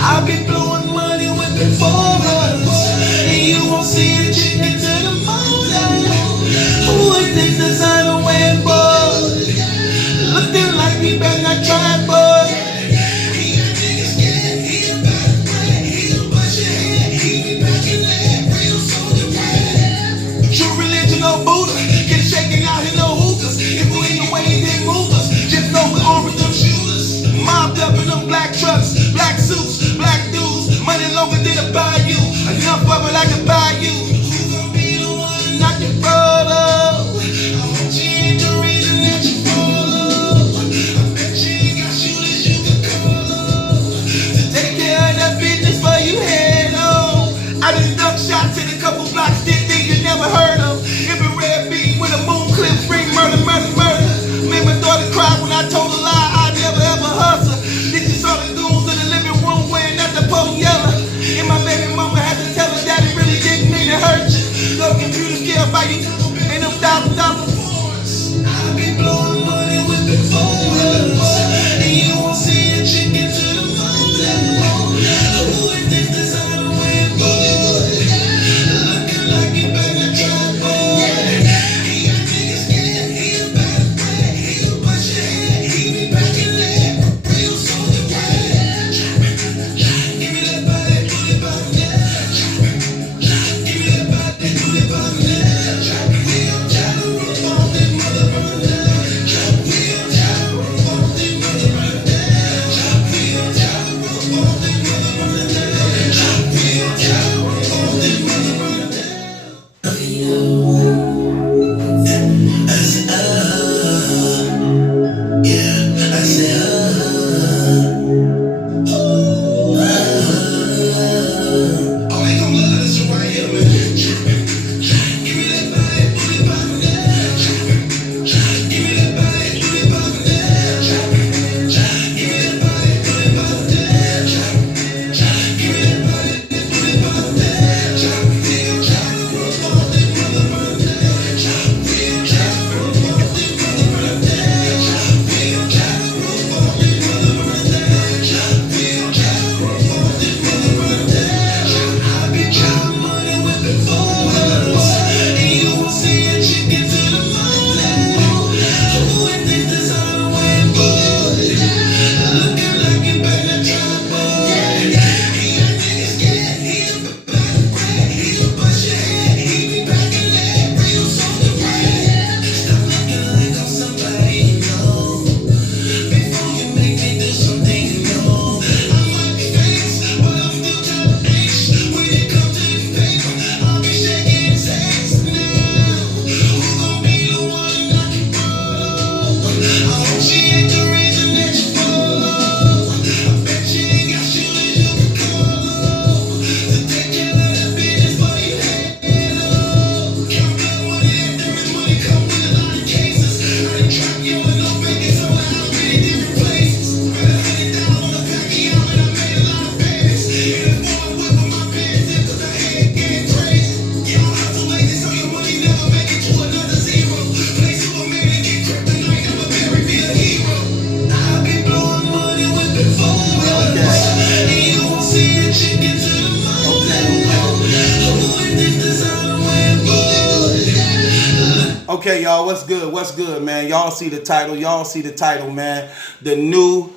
I've been blowing money with the foreigners, and you won't see a chicken to the moon. Who would think designer wearing boys? Looking like me, better not try, boy. He got niggas scared, he about to break, he'll bust your head, he be packing that real soldier bread. True religion, no Buddha, get shaking out here, no hookahs. If we ain't the way, then move us. Just know we're armed with them shooters, mobbed up in them black trucks, black suits, black dudes, money longer than a bayou. Enough of it like a bayou. Who gon' be the one to knock your photo? I hope she ain't the reason that you follow. I bet you ain't got shooters you can call on to take care of that business for you head on. I done duck shots in a couple blocks, did things you never heard of. It been red beam with a moon clip, free murder, murder, murder. Made my daughter cry when I told a lie I never ever hustle. Did you saw the goons in the living room wearing at the pole yellow? And my baby mama had to tell her that it really didn't mean to hurt. chicken to the motel? Who would think designer wearing boys? Okay, y'all, what's good? What's good, man? Y'all see the title. Y'all see the title, man. The new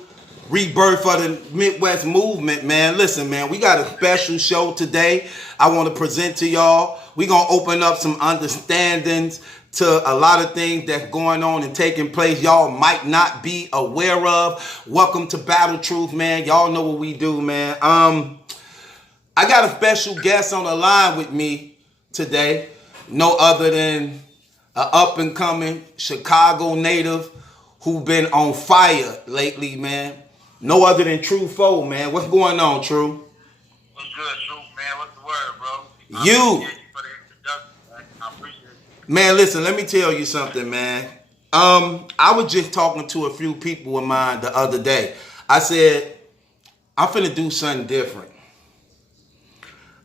rebirth of the Midwest movement, man. Listen, man, we got a special show today I want to present to y'all. We're going to open up some understandings to a lot of things that's going on and taking place y'all might not be aware of. Welcome to Battle Truth, man. Y'all know what we do, man. I got a special guest on the line with me today. No other than an up-and-coming Chicago native who been on fire lately, man. No other than True Foe, man. What's going on, True? What's good, True, man? What's the word, bro? You. Appreciate you for the introduction, man. I appreciate it. Man, listen, let me tell you something, man. I was just talking to a few people of mine the other day. I said, I'm finna do something different.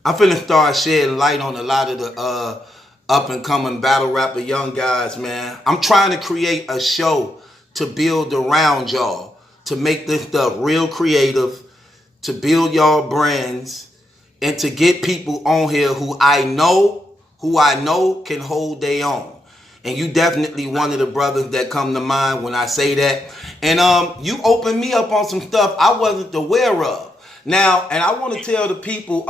I'm finna start shedding light on a lot of the up-and-coming battle rapper young guys, man. I'm trying to create a show to build around y'all, to make this stuff real creative, to build y'all brands, and to get people on here who I know can hold their own. And you definitely one of the brothers that come to mind when I say that. And you opened me up on some stuff I wasn't aware of. Now, and I want to tell the people,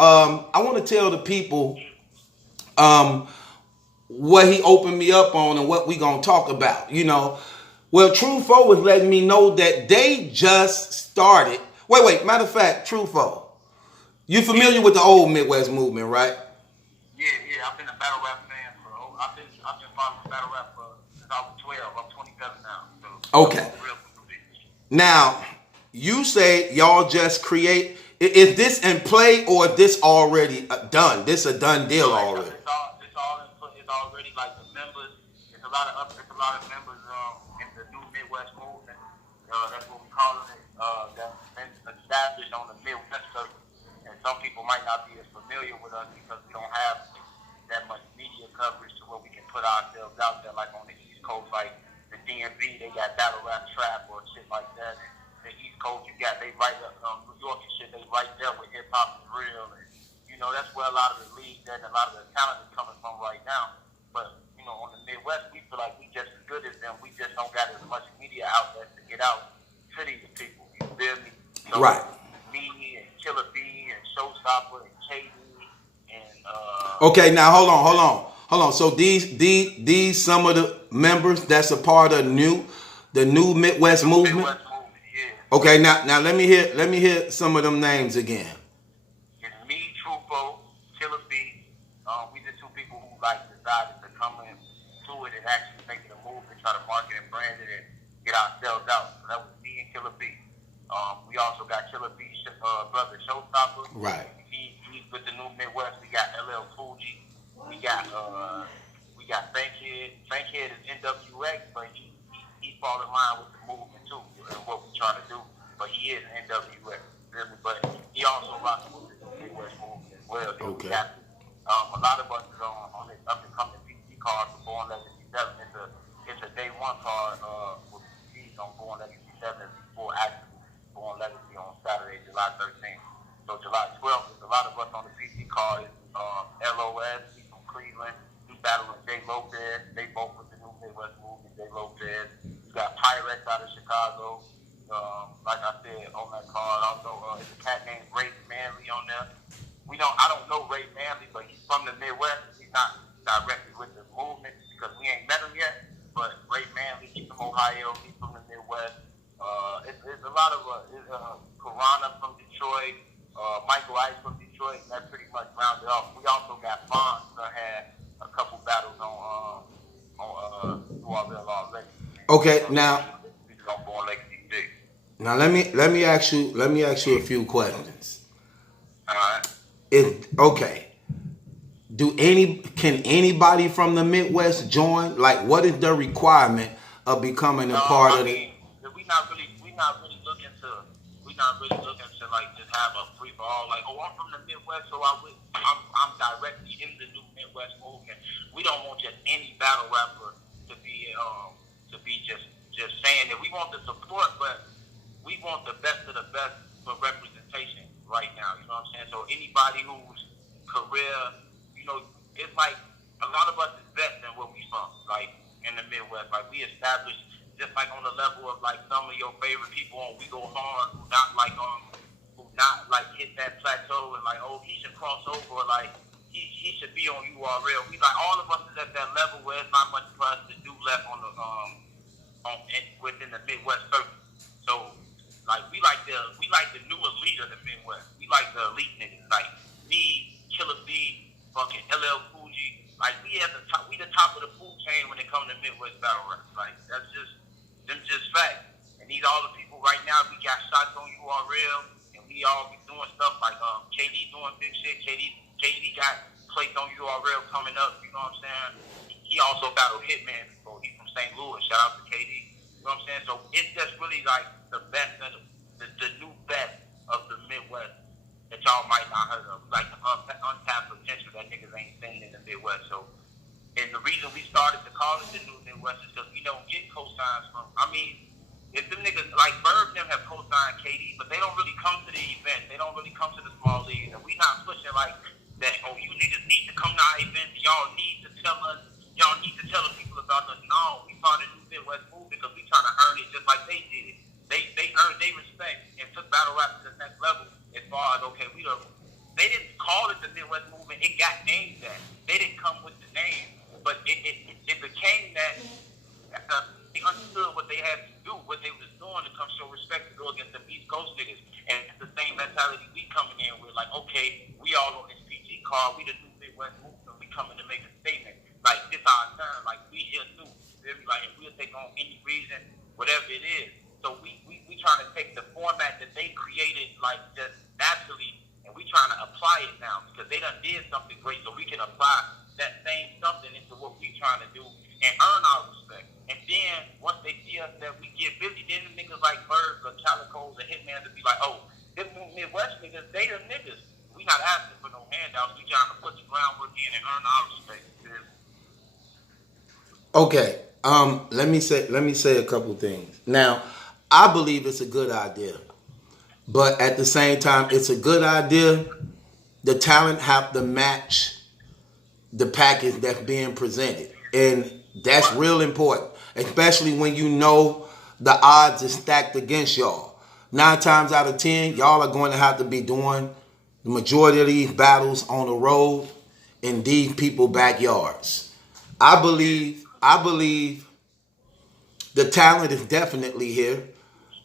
what he opened me up on and what we gonna talk about, you know. Well, True Foe was letting me know that they just started. Wait, matter of fact, True Foe, you familiar with the old Midwest movement, right? Yeah. I've been a battle rap fan for. I've been following battle rap since I was 12. I'm 27 now. So Okay. Now, you say y'all just create. Is this in play or is this already done? This a done deal already? It's already like the members. It's a lot of members in the new Midwest movement. That's what we call it. That's been established on the Midwest circuit. And some people might not be as familiar with us because we don't have that much media coverage to where we can put ourselves out there like on the East Coast, like the DMV, they got battle rap trap or shit like that. And the East Coast, you got they right up New York and shit, they right there with hip hop is real. And you know, that's where a lot of the league and a lot of the talent is coming from right now. But you know, on the Midwest, we feel like we just as good as them. We just don't got as much media outlets to get out to these people. You feel me? So, right. Me and Killer B and Showstopper and KD and Okay, now hold on. So these some of the members that's a part of the new Midwest movement. Midwest movement, yeah. Okay, now let me hear some of them names again. It's me, True Foe, Killer B. We the two people who like decided to come into it and actually make it a move and try to market and brand it and get ourselves out. So that was me and Killer B. We also got Killer B's brother Showstopper. Right. He's with the new Midwest. We got LL Fuji. We got Bankhead. Bankhead is NWX, but he fall in line with the movement too and what we're trying to do. But he is NWX. But he also rocks with the Midwest movement as well. Okay. A lot of us is on this up and coming PC card for Born Legacy 7. It's a day one card with PCs on Born Legacy 7 before actually Born Legacy on Saturday, July 13th. So July 12th, there's a lot of us on the PC card. LOS, he's from Cleveland. He battling Jay Lopez. They both with the new Midwest movement. Jay Lopez. You got Pyrex out of Chicago. Like I said on that card, also there's a cat named Ray Manley on there. I don't know Ray Manley, but he's from the Midwest. He's not directly with the movement because we ain't met him yet. But Ray Manley, he's from Ohio. He's from the Midwest. It's a lot of Piranha from Detroit, Michael Ice from Detroit, and that pretty much rounded off. We also got Bonds that had a couple battles on URL already. Okay, now he's on Born Legacy 6. Now let me ask you a few questions. All right. Can anybody from the Midwest join? Like, what is the requirement of becoming a part of it? We're not really looking to like just have a free for all. Like, I'm from the Midwest, so I'm directly in the new Midwest movement. We don't want just any battle rapper to be just saying that we want the support, but we want the best of the best for representation. right now. You know what I'm saying? So anybody whose career, you know, it's like a lot of us is vets in where we from, like in the Midwest. Like we established just like on the level of like some of your favorite people on We Go Hard, who not like hit that plateau and like, oh, he should cross over, like he should be on URL. We like all of us is at that level where it's not much for us to do left on the within the Midwest circle. So like we like the new elite of the Midwest. We like the elite niggas, like me, Killer B, fucking LL Cool G. Like we at the top, we the top of the food chain when it comes to Midwest battle rap. Like that's just facts. And these all the people right now. We got shots on URL, and we all be doing stuff like KD doing big shit. KD got plates on URL coming up. You know what I'm saying? He also battled Hitman before. He's from St. Louis. Shout out to KD. You know what I'm saying? So it's just really like the best of the new best of the Midwest that y'all might not heard of. Like the untapped potential that niggas ain't seen in the Midwest. So, and the reason we started to call it the new Midwest is because we don't get cosigns from. I mean, if them niggas like Bird them have co-signed KD, but they don't really come to the event. They don't really come to the small leagues, and we not pushing like that. Oh, you niggas need to come to our events. Y'all need to tell us. Y'all need to tell the people about us. No, we started the new Midwest movement because we trying to earn it just like they did. They earned their respect and took battle rap to the next level. As far as they didn't call it the Midwest movement. It got named that. They didn't come with the name, but it became that. They understood what they had to do, what they was doing to come show respect to go against the East Coast niggas. And it's the same mentality we coming in with, like, okay, we all on this PG card, we the new Midwest movement, we coming to make a statement. Like, this our turn, like, we here too. Like, if we'll take on any reason, whatever it is. So we trying to take the format that they created, like, just naturally, and we trying to apply it now because they done did something great, so we can apply that same something into what we trying to do and earn our respect. And then once they see us that we get busy, then the niggas like Birds or Calicos or Hitman to be like, oh, them Midwest niggas, they the niggas. We not asking for no handouts. We trying to put the groundwork in and earn our respect. Okay. Let me say a couple things. Now, I believe it's a good idea, but at the same time, it's a good idea. The talent have to match the package that's being presented, and that's real important, especially when you know the odds are stacked against y'all. 9 times out of 10, y'all are going to have to be doing the majority of these battles on the road in these people's backyards. I believe the talent is definitely here.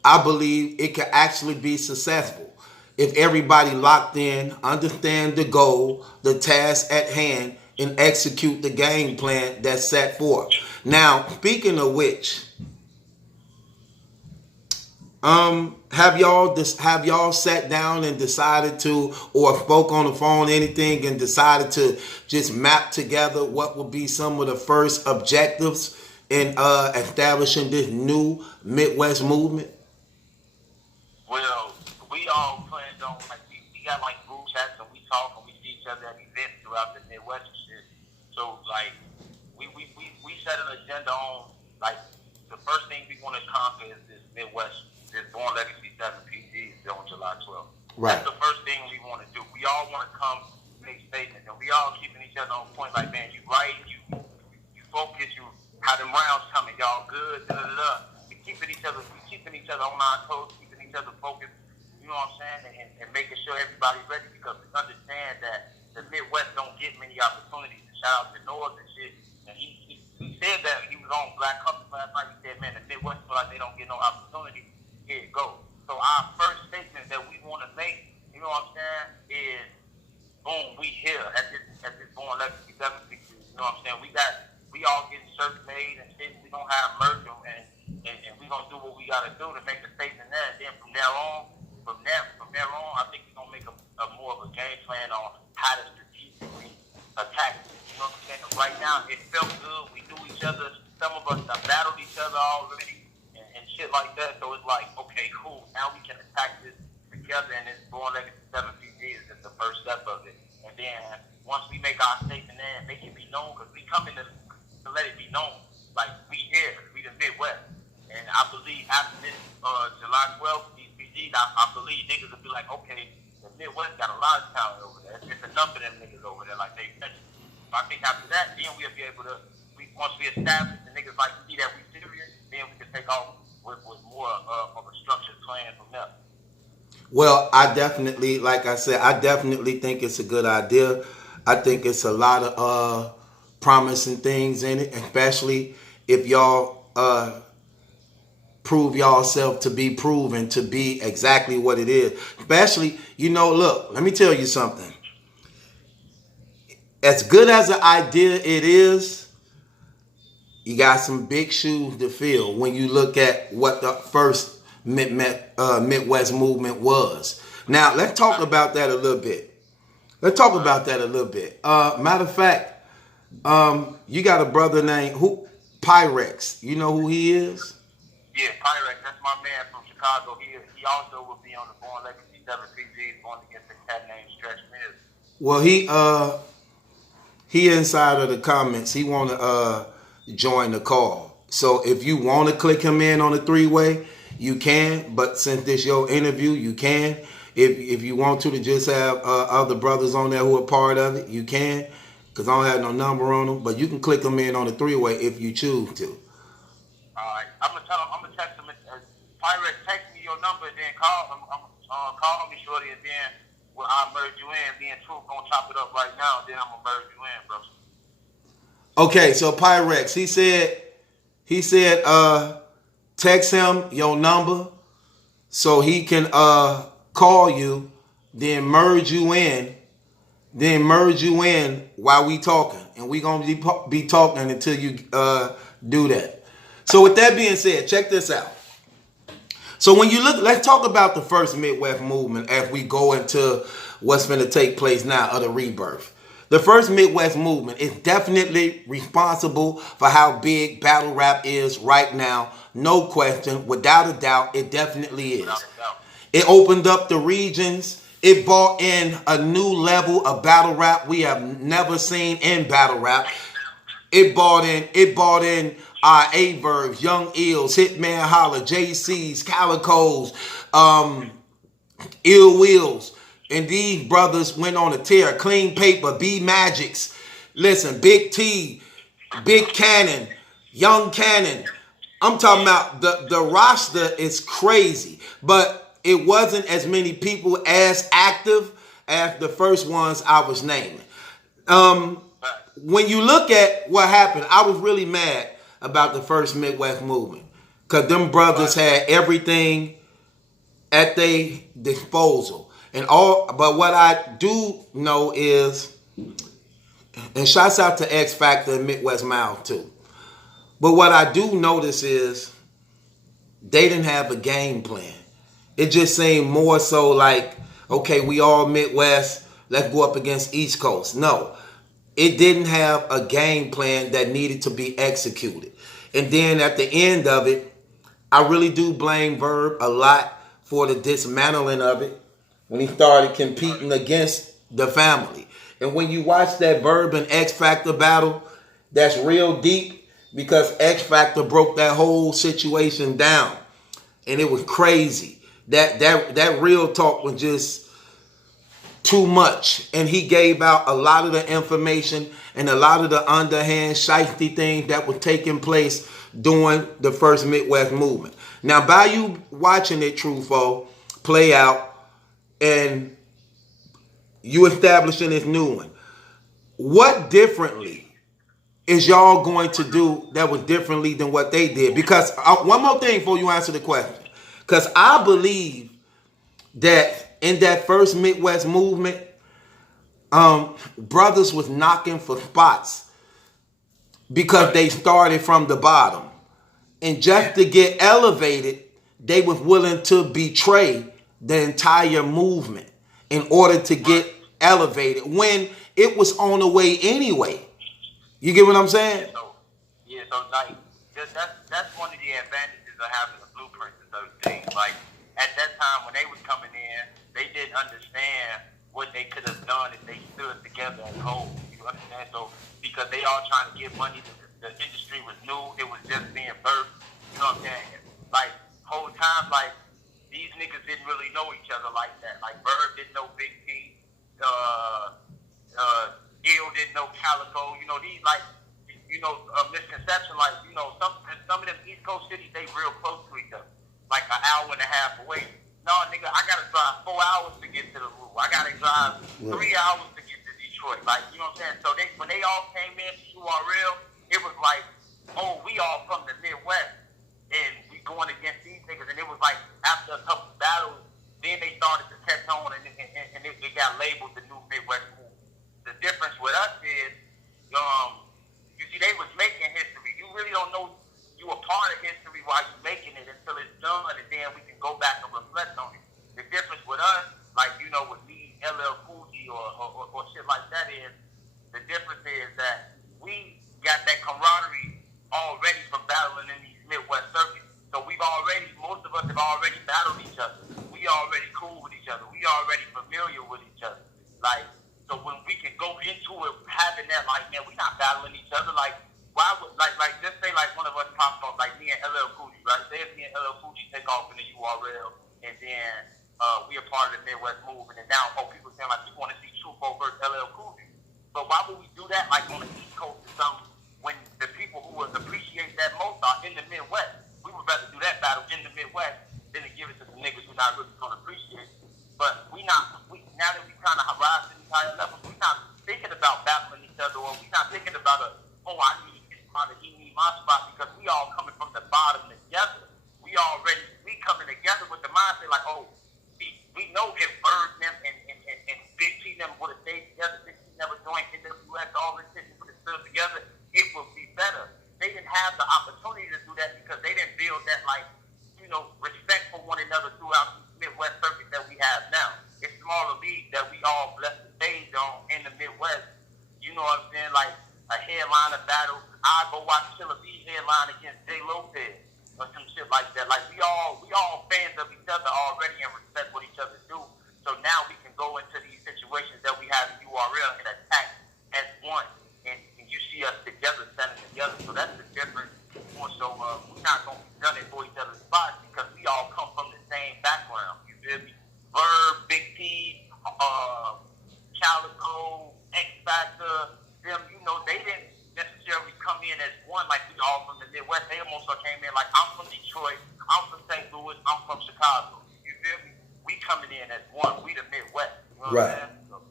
I believe it can actually be successful if everybody locked in, understand the goal, the task at hand, and execute the game plan that's set forth. Now, speaking of which, have y'all sat down and decided to, or spoke on the phone, anything, and decided to just map together what would be some of the first objectives in establishing this new Midwest movement? Well, we all planned on, like, we got like group chats and we talk and we see each other at events throughout the Midwest and shit. So, like, we set an agenda on, like, the first thing we want to conquer is this Midwest, this Born Legacy 7 PG on July 12th. Right. That's the first thing we want to do. We all want to come make statements, and we all keeping each other on point, like, man, you right, you focus, you how them rounds coming, y'all good, We keeping each other on our toes, keeping each other focused, you know what I'm saying, and making sure everybody's ready, because we understand that the Midwest don't get many opportunities. And shout out to North and shit. And he said that he was on Black Compass last night. He said, man, the Midwest feel like they don't get no opportunity. Here it goes. So our first statement that we want to make, you know what I'm saying, is boom, we here at this Born Legacy 7 PG. You know what I'm saying? We all getting shirts made and shit. We gonna have merch and we gonna do what we gotta do to make a statement there. And then from there on, I think we're gonna make a more of a game plan on how to strategically attack it. You know what I'm saying? Right now, it felt good. We knew each other. Some of us have battled each other already and shit like that. So it's like, okay, cool. Now we can attack this together, and this Born Legacy 7 PG is just the first step of it. And then once we make our statement there and make it be known, because we come in to let it be known, like, we here, we the Midwest. And I believe after this July 12th, these PGs, I believe niggas will be like, okay, the Midwest got a lot of talent over there. It's enough of them niggas over there, like they mentioned. So I think after that, then we'll be able to, once we establish the niggas like see that we serious, then we can take off with more of a structured plan from there. Well, I definitely, like I said, I definitely think it's a good idea. I think it's a lot of promising things in it, especially if y'all prove yourself to be proven to be exactly what it is. Especially, look, let me tell you something. As good as an idea it is, you got some big shoes to fill when you look at what the first Midwest movement was. Now, let's talk about that a little bit. Matter of fact, you got a brother named Pyrex. You know who he is? Yeah, Pyrex. That's my man from Chicago. He also will be on the Born Legacy 7 PG going against the cat named Stretch Mills. Well, he inside of the comments. He want to join the call. So if you want to click him in on the three-way, you can. But since this your interview, you can. If you want to just have other brothers on there who are part of it, you can. Because I don't have no number on them. But you can click them in on the three-way if you choose to. All right. I'm going to text him. Pyrex, text me your number and then call me, shorty, and then I'll merge you in. Me and Truth going to chop it up right now, and then I'm going to merge you in, bro. Okay, so Pyrex, he said text him your number so he can call you, then merge you in while we talking. And we gonna be talking until you do that. So with that being said, check this out. So when you look, let's talk about the first Midwest movement as we go into what's going to take place now of the rebirth. The first Midwest movement is definitely responsible for how big battle rap is right now. No question. Without a doubt, it definitely is. It opened up the regions. It brought in a new level of battle rap we have never seen in battle rap. It brought in our A-Verbs, Young Ills, Hitman Holla, JCs, Calicos, Ill Wheels. And these brothers went on a tear. Clean Paper, B Magics. Listen, Big T, Big Cannon, Young Cannon. I'm talking about the roster is crazy. But it wasn't as many people as active as the first ones I was naming. When you look at what happened, I was really mad about the first Midwest movement. Because them brothers had everything at their disposal. But what I do know is, and shouts out to X Factor and Midwest Mouth too. But what I do notice is they didn't have a game plan. It just seemed more so like, okay, we all Midwest, let's go up against East Coast. No, it didn't have a game plan that needed to be executed. And then at the end of it, I really do blame Verb a lot for the dismantling of it when he started competing against the family. And when you watch that Verb and X Factor battle, that's real deep because X Factor broke that whole situation down. And it was crazy. That real talk was just too much. And he gave out a lot of the information and a lot of the underhand shiesty things that were taking place during the first Midwest movement. Now, by you watching it, Trufo, play out, and you establishing this new one, what differently is y'all going to do that was differently than what they did? Because one more thing before you answer the question. Because I believe that in that first Midwest movement, brothers was knocking for spots because they started from the bottom. And just to get elevated, they was willing to betray the entire movement in order to get elevated when it was on the way anyway. You get what I'm saying? So like that's one of the advantages of having a blueprint to those things. Like at that time when they was coming in, they didn't understand what they could have done if they stood together as a whole. You understand? So because they all trying to get money, the industry was new. It was just being birthed. You know what I'm saying? Like whole time, like these niggas didn't really know each other like that. Like Bird didn't know Big T, Ill didn't know Calico. You know, these like, misconception. Like, some of them East Coast cities, they real close to each other, like an hour and a half away. No, nigga, I gotta drive 4 hours to get to the Rue. I gotta drive 3 hours to get to Detroit. Like, you know what I'm saying? So when they all came in to URL, it was like, oh, we all from the Midwest, and we going against these niggas. And it was like, after a couple battles, then they started to catch on, and it got labeled the new Midwest movement. The difference with us is, you see, they was making history. You really don't know you a part of history while you making it until it's done, and then we can go back and reflect on it. The difference with us, like, with me, LL Cool J or shit like that is, the difference is that we got that camaraderie already from battling in these Midwest circuits. So most of us have already battled each other. We already cool with each other. We already familiar with each other. Like, so when we can go into it having that, like, man, we not battling each other. Like, why would, like just say, like, one of us pops off, like me and LL Cool J, right? Say if me and LL Cool J take off in the URL, and then we are part of the Midwest movement, and now people saying, like, we want to see Truco versus LL Cool J. But why would we do that, like, on the East Coast or something, when the people who would appreciate that most are in the Midwest? We would rather do that battle in the Midwest than to give it to some niggas who not really going to appreciate it. But now that we kind of rise to these higher levels, we're not thinking about battling each other, or we're not thinking about I need his spot, or he need my spot, because we all coming from the bottom together. We coming together with the mindset like, oh, we know if Bird them and Big T them would have stayed together, Big T never joined NWS, all this shit would have stood together, it would be better. They didn't have the opportunity to do that because they didn't build that, like, respect for one another throughout the Midwest circuit that we have now. It's smaller league that we all blessed the stage on in the Midwest. You know what I'm saying? Like a headliner battle. I go watch Killer B headline against Jay Lopez or some shit like that. Like we all fans of each other already and respect what each other do. So now we can go into these situations that we have in URL and attack as one. And you see us together, standing together. So that's the difference. More so, we're not going to be gunning for each other's spots because we all come from the same background. You feel me? Verb, Big T, Calico, X Factor, them, they didn't necessarily come in as one like we all from the Midwest. They almost came in like, I'm from Detroit, I'm from St. Louis, I'm from Chicago. You feel me? We coming in as one. We the Midwest. You know right. So,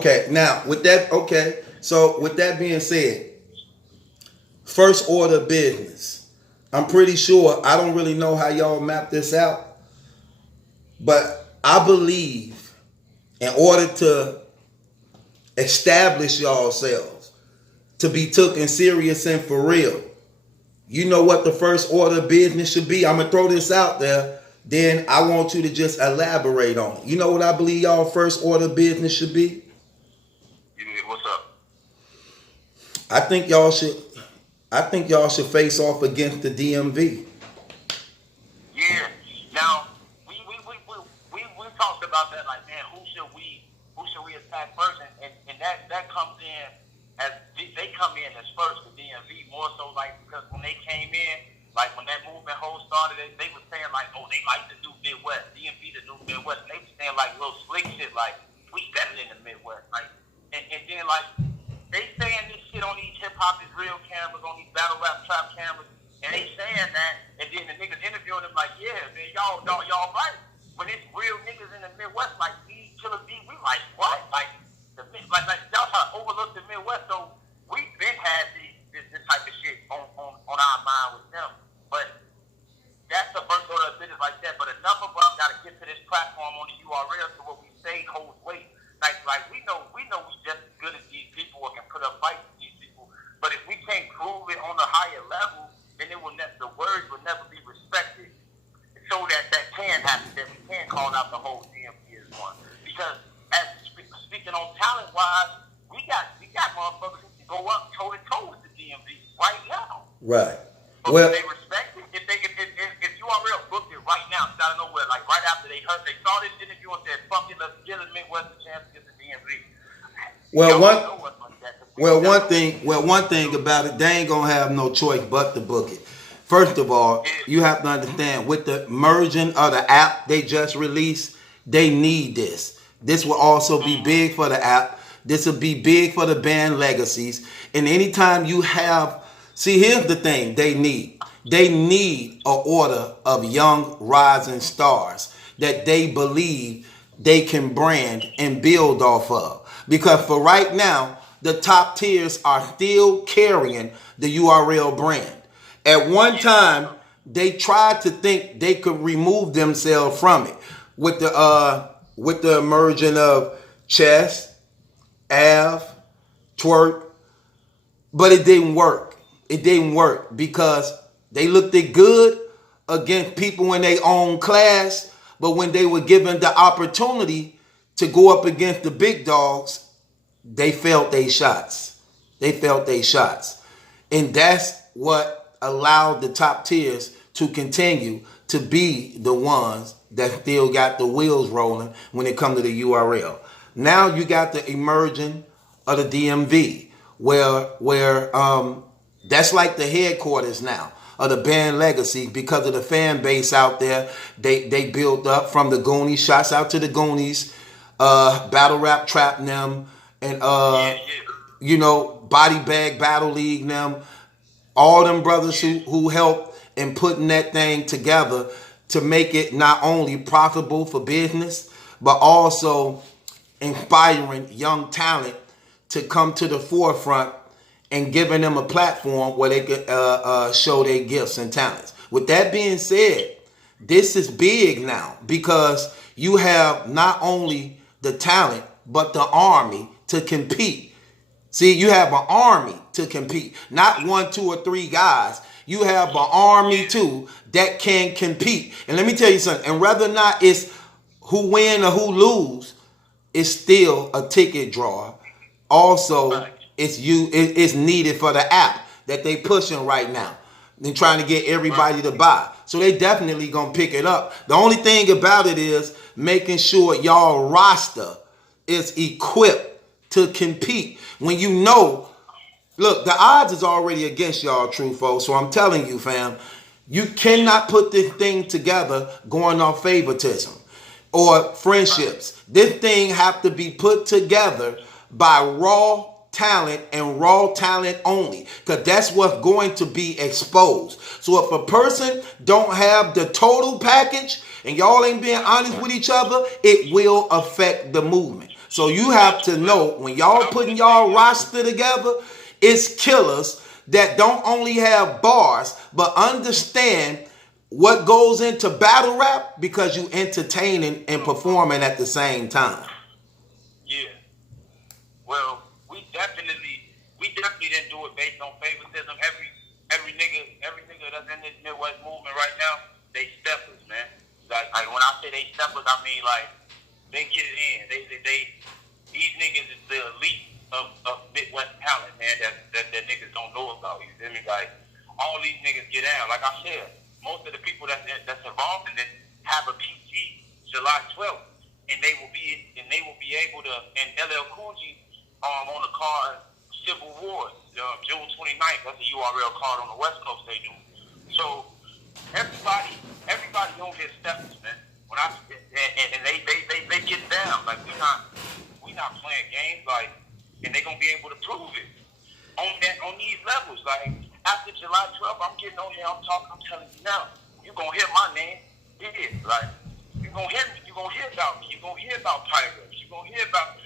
okay, now with that being said, first order of business. I'm pretty sure, I don't really know how y'all map this out, but I believe in order to establish yourselves to be taken serious and for real, you know what the first order of business should be? I'm going to throw this out there, then I want you to just elaborate on it. You know what I believe y'all first order of business should be? What's up? I think y'all should face off against the DMV. Yeah. Now we talked about that, like, man, who should we attack first, and that comes in as they come in as first, the DMV, more so like because when they came in, like when that movement whole started, they were saying like, oh, they like the new Midwest, DMV the new Midwest, and they were saying like little slick shit like we better than the Midwest, like, and then like. They saying this shit on these hip hop is real cameras, on these battle rap trap cameras, and they saying that, and then the niggas interviewing them like, yeah, man, y'all right. When it's real niggas in the Midwest, like me, Killer B, we like what? Like y'all try to overlook the Midwest, so we been had this type of shit on our mind with them. But that's the first order of business like that. But enough of us gotta get to this platform on the URL so what we say holds weight. Like we know we just as good as these people or can put up fights with these people. But if we can't prove it on a higher level, then the words will never be respected. So that can happen, that we can call out the whole DMV as one. Because as speaking on talent wise, we got motherfuckers who can go up toe to toe with the DMV right now. Right. But well, they respect it. If you already booked it right now, it's out of nowhere, like right after they saw this interview and said, fuck it, let's give the Midwest a chance to get the DMV. One thing about it, they ain't gonna have no choice but to book it. First of all, you have to understand with the merging of the app they just released, they need this. This will also be big for the app. This will be big for the band legacies. And anytime you have, see, here's the thing they need. They need an order of young rising stars that they believe they can brand and build off of. Because for right now, the top tiers are still carrying the URL brand. At one time, they tried to think they could remove themselves from it with the emerging of Chess, Av, Twerk, but it didn't work. It didn't work because they looked it good against people in their own class, but when they were given the opportunity to go up against the big dogs, they felt they shots. They felt they shots. And that's what allowed the top tiers to continue to be the ones that still got the wheels rolling when it comes to the URL. Now you got the emerging of the DMV, where that's like the headquarters now of the band legacy because of the fan base out there. They built up from the Goonies. Shouts out to the Goonies, Battle Rap Trap them, and Body Bag Battle League them. All them brothers who helped in putting that thing together to make it not only profitable for business, but also inspiring young talent to come to the forefront and giving them a platform where they could show their gifts and talents. With that being said, this is big now because you have not only the talent, but the army to compete. See, you have an army to compete, not 1, 2, or 3 guys. You have an army too that can compete. And let me tell you something. And whether or not it's who win or who lose, it's still a ticket draw. Also, it's needed for the app that they pushing right now. They're trying to get everybody to buy. So they definitely gonna pick it up. The only thing about it is making sure y'all roster is equipped to compete. When you know, look, the odds is already against y'all, true folks. So I'm telling you, fam, you cannot put this thing together going off favoritism or friendships. This thing have to be put together by raw talent and raw talent only, because that's what's going to be exposed. So if a person don't have the total package and y'all ain't being honest with each other, it will affect the movement. So you have to know when y'all putting y'all roster together, it's killers that don't only have bars, but understand what goes into battle rap because you entertaining and performing at the same time. Yeah. Well, we definitely didn't do it based on favoritism. Every nigga that's in this Midwest movement right now, they steppers, man. Like when I say they steppers, I mean like they get it in. These niggas is the elite of Midwest talent, man, that niggas don't know about. You feel me? Like all these niggas get down. Like I said, most of the people that's involved in this have a PG July 12th, and they will be able to. And LL Cool J on the card Civil War, June 29th. That's a URL card on the West Coast they do. So everybody on his steppers, man. When and they get down. Like we not playing games, like, and they gonna be able to prove it on these levels. Like after July 12th, I'm getting on here, I'm telling you now, you gonna hear my name. Yeah, like you gonna hear about me, you gonna hear about Pirates, you gonna hear about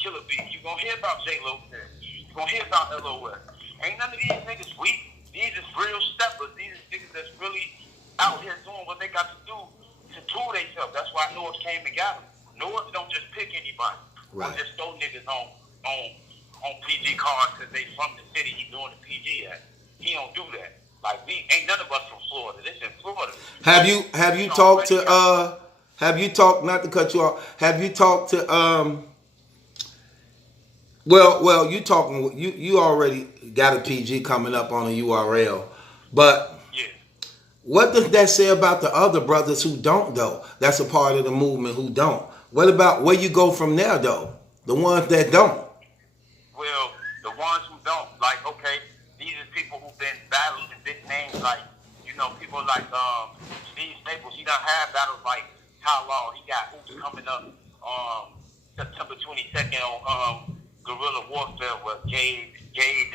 Killer B, you gonna hear about J Lo, you gonna hear about LOS. Ain't none of these niggas weak. These is real steppers. These is niggas that's really out here doing what they got to do to prove themselves. That's why North came and got them. North don't just pick anybody. Right. Don't just throw niggas on PG cards because they from the city. He doing the PG act. He don't do that. Like we ain't none of us from Florida. This in Florida. Have you talked to have you talked, not to cut you off, have you talked to well you talking, you already got a PG coming up on a URL, but yeah. What does that say about the other brothers who don't though? That's a part of the movement who don't. What about where you go from there though? The ones that don't. Well, the ones who don't, like, okay, these are people who've been battling and big names like, people like Steve Staples. He done had battles like how long? He got hoops coming up September 22nd on Guerrilla Warfare with Gage and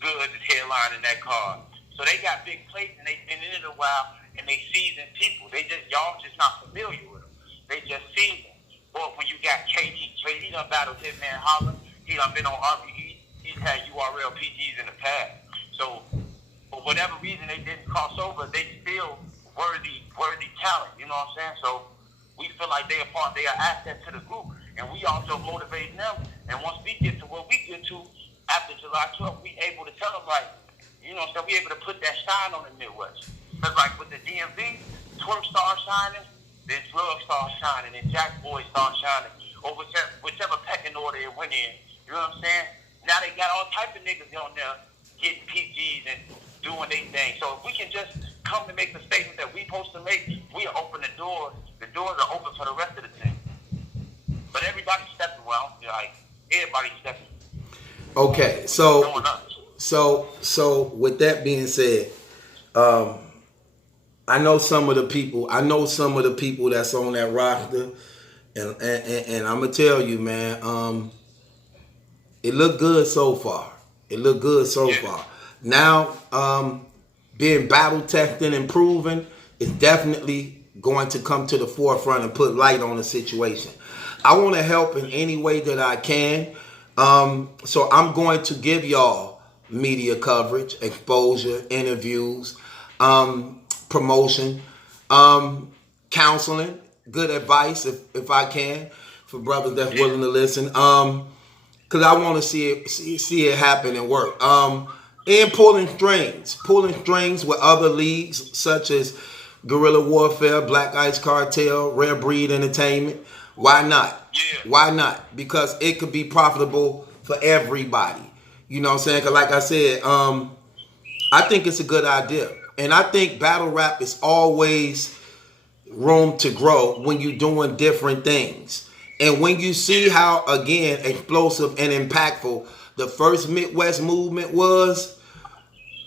Good is headlining that card. So they got big plates and they've been in it a while and they seasoned people. Y'all just not familiar with them. They just seasoned. Or when you got KD done battled Hitman Holler. He done been on RBE. He's had URL PGs in the past. So for whatever reason they didn't cross over, they still worthy talent. You know what I'm saying? So we feel like they are asset to the group, and we also motivate them. And once we get to what we get to after July 12th, we able to tell them like, so we able to put that shine on the Midwest. Because like with the DMV, Twerk starts shining, then Drug starts shining, then Jack Boy starts shining, or whichever pecking order it went in. You know what I'm saying? Now they got all type of niggas on there getting PGs and doing their thing. So if we can just come and make the statement that we supposed to make, we open the doors. The doors are open for the rest of the team. But everybody's stepping well. Everybody's stepping. Okay, so with that being said, I know some of the people that's on that roster, and I'm gonna tell you, man, it looked good so far. Far. Now, being battle tested and proven is definitely going to come to the forefront and put light on the situation. I want to help in any way that I can. So I'm going to give y'all media coverage, exposure, interviews, promotion, counseling, good advice if I can for brothers that's willing to listen. Because I want to see it happen and work. And pulling strings with other leagues such as Guerrilla Warfare, Black Ice Cartel, Rare Breed Entertainment. Why not? Yeah. Why not? Because it could be profitable for everybody. You know what I'm saying? Because like I said, I think it's a good idea. And I think battle rap is always room to grow when you're doing different things. And when you see how, again, explosive and impactful the first Midwest movement was,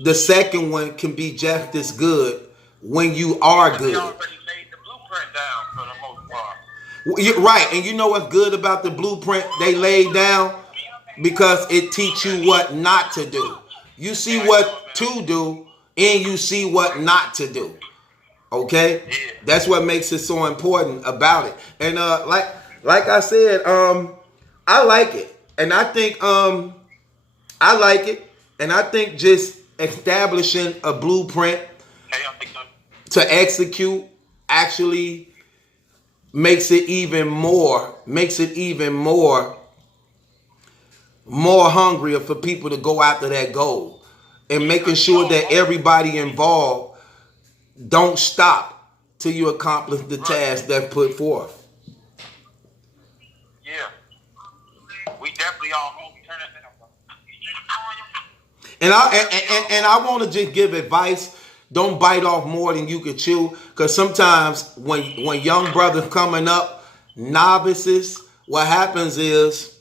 the second one can be just as good when you are good. They already laid the blueprint down for the most part. You're right, and you know what's good about the blueprint they laid down? Because it teach you what not to do. You see what to do, and you see what not to do. Okay? Yeah. That's what makes it so important about it. And like I said, I like it. And I think I like it. And I think just establishing a blueprint to execute actually makes it even more hungrier for people to go after that goal, and making sure that everybody involved don't stop till you accomplish the task that's put forth. Yeah, we definitely all home. Turn that down, bro. And I want to just give advice. Don't bite off more than you can chew, because sometimes when young brothers coming up, novices, what happens is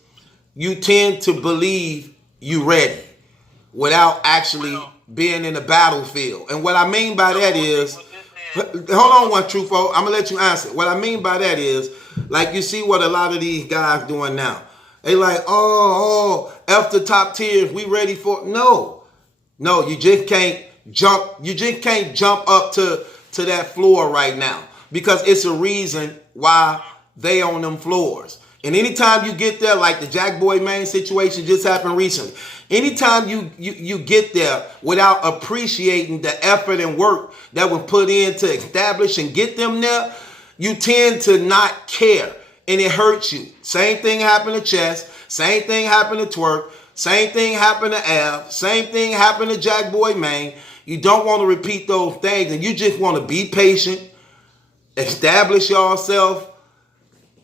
you tend to believe you ready without actually being in the battlefield. And what I mean by that is, hold on one, Trufo, I'm gonna let you answer. What I mean by that is, like you see what a lot of these guys doing now. They like, F the top tiers, we ready for no, you just can't jump. You just can't jump up to that floor right now, because it's a reason why they on them floors. And anytime you get there, like the Jack Boy Main situation just happened recently, anytime you get there without appreciating the effort and work that was put in to establish and get them there, you tend to not care, and it hurts you. Same thing happened to Chess, same thing happened to Twerk, same thing happened to Av, same thing happened to Jack Boy Main. You don't want to repeat those things, and you just want to be patient, establish yourself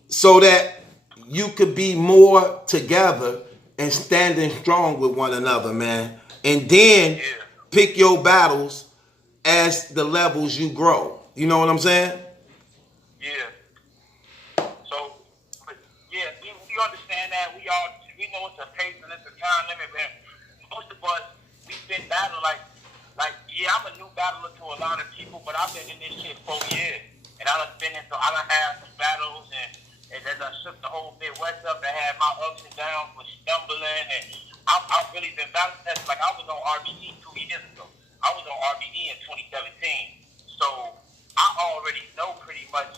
so that you could be more together and standing strong with one another, man. And then pick your battles as the levels you grow. You know what I'm saying? Yeah. So, yeah, we understand that. We know it's a pace and it's a time limit, man. Most of us, we've been battling like yeah, I'm a new battler to a lot of people, but I've been in this shit 4 years. And I done had some battles and that done shook the whole Midwest up. I had my ups and downs with stumbling, and I've really been battle tested. Like, I was on RBE 2 years ago. I was on RBE in 2017. So I already know pretty much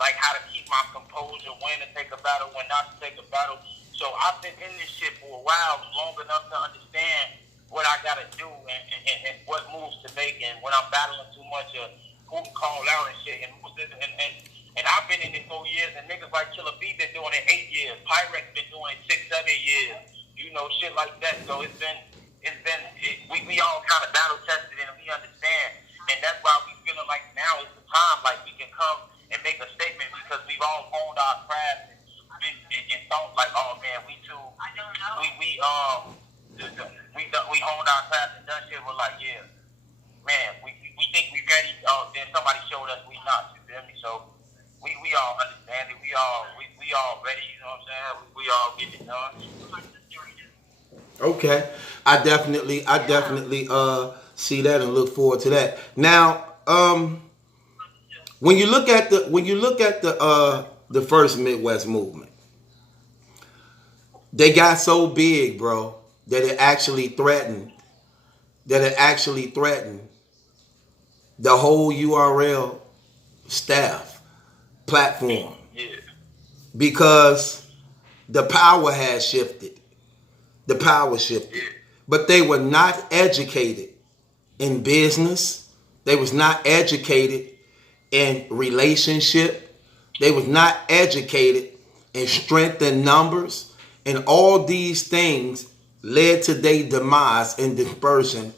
like how to keep my composure, when to take a battle, when not to take a battle. So I've been in this shit for a while, long enough to understand what I gotta do and what moves to make, and when I'm battling too much, who to call out and shit. And I've been in it 4 years, and niggas like Killer B been doing it 8 years. Pyrex been doing it 6, 7 years. You know, shit like that. So we all kind of battle tested and we understand. And that's why we feeling like now is the time, like we can come and make a statement, because we've all honed our craft and thought like, oh man, we honed our craft and done shit. We're like, yeah, man, we think we ready. Then somebody showed us we not. You feel me? So we all understand it. We all ready. You know what I'm saying? We all get it done. Okay, I definitely see that and look forward to that. Now, when you look at the first Midwest movement, they got so big, bro, that it actually threatened the whole URL staff platform, because the power had shifted. The power shifted. But they were not educated in business. They was not educated in relationship. They was not educated in strength and numbers. And all these things led to their demise and dispersion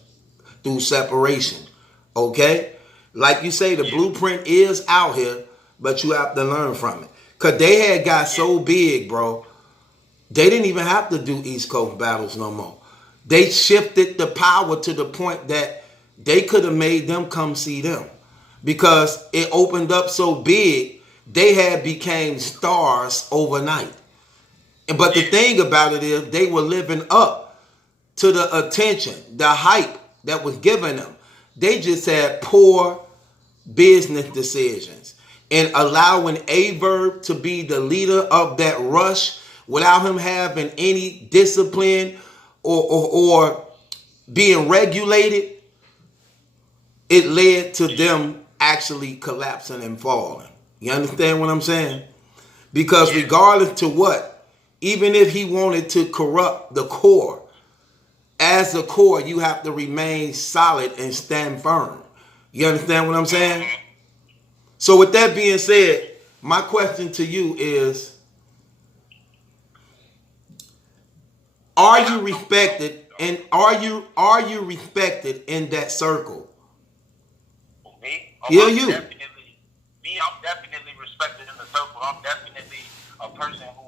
through separation. Okay? Like you say, the blueprint is out here, but you have to learn from it. Because they had got so big, bro, they didn't even have to do East Coast battles no more. They shifted the power to the point that they could have made them come see them, because it opened up so big, they had became stars overnight. But the thing about it is, they were living up to the attention, the hype that was given them. They just had poor business decisions, and allowing Averb to be the leader of that rush without him having any discipline or being regulated, it led to them actually collapsing and falling. You understand what I'm saying? Because regardless to what, even if he wanted to corrupt the core, as a core, you have to remain solid and stand firm. You understand what I'm saying? So with that being said, my question to you is, are you respected, and are you respected in that circle? Me? Yeah, you. I'm definitely respected in the circle. I'm definitely a person who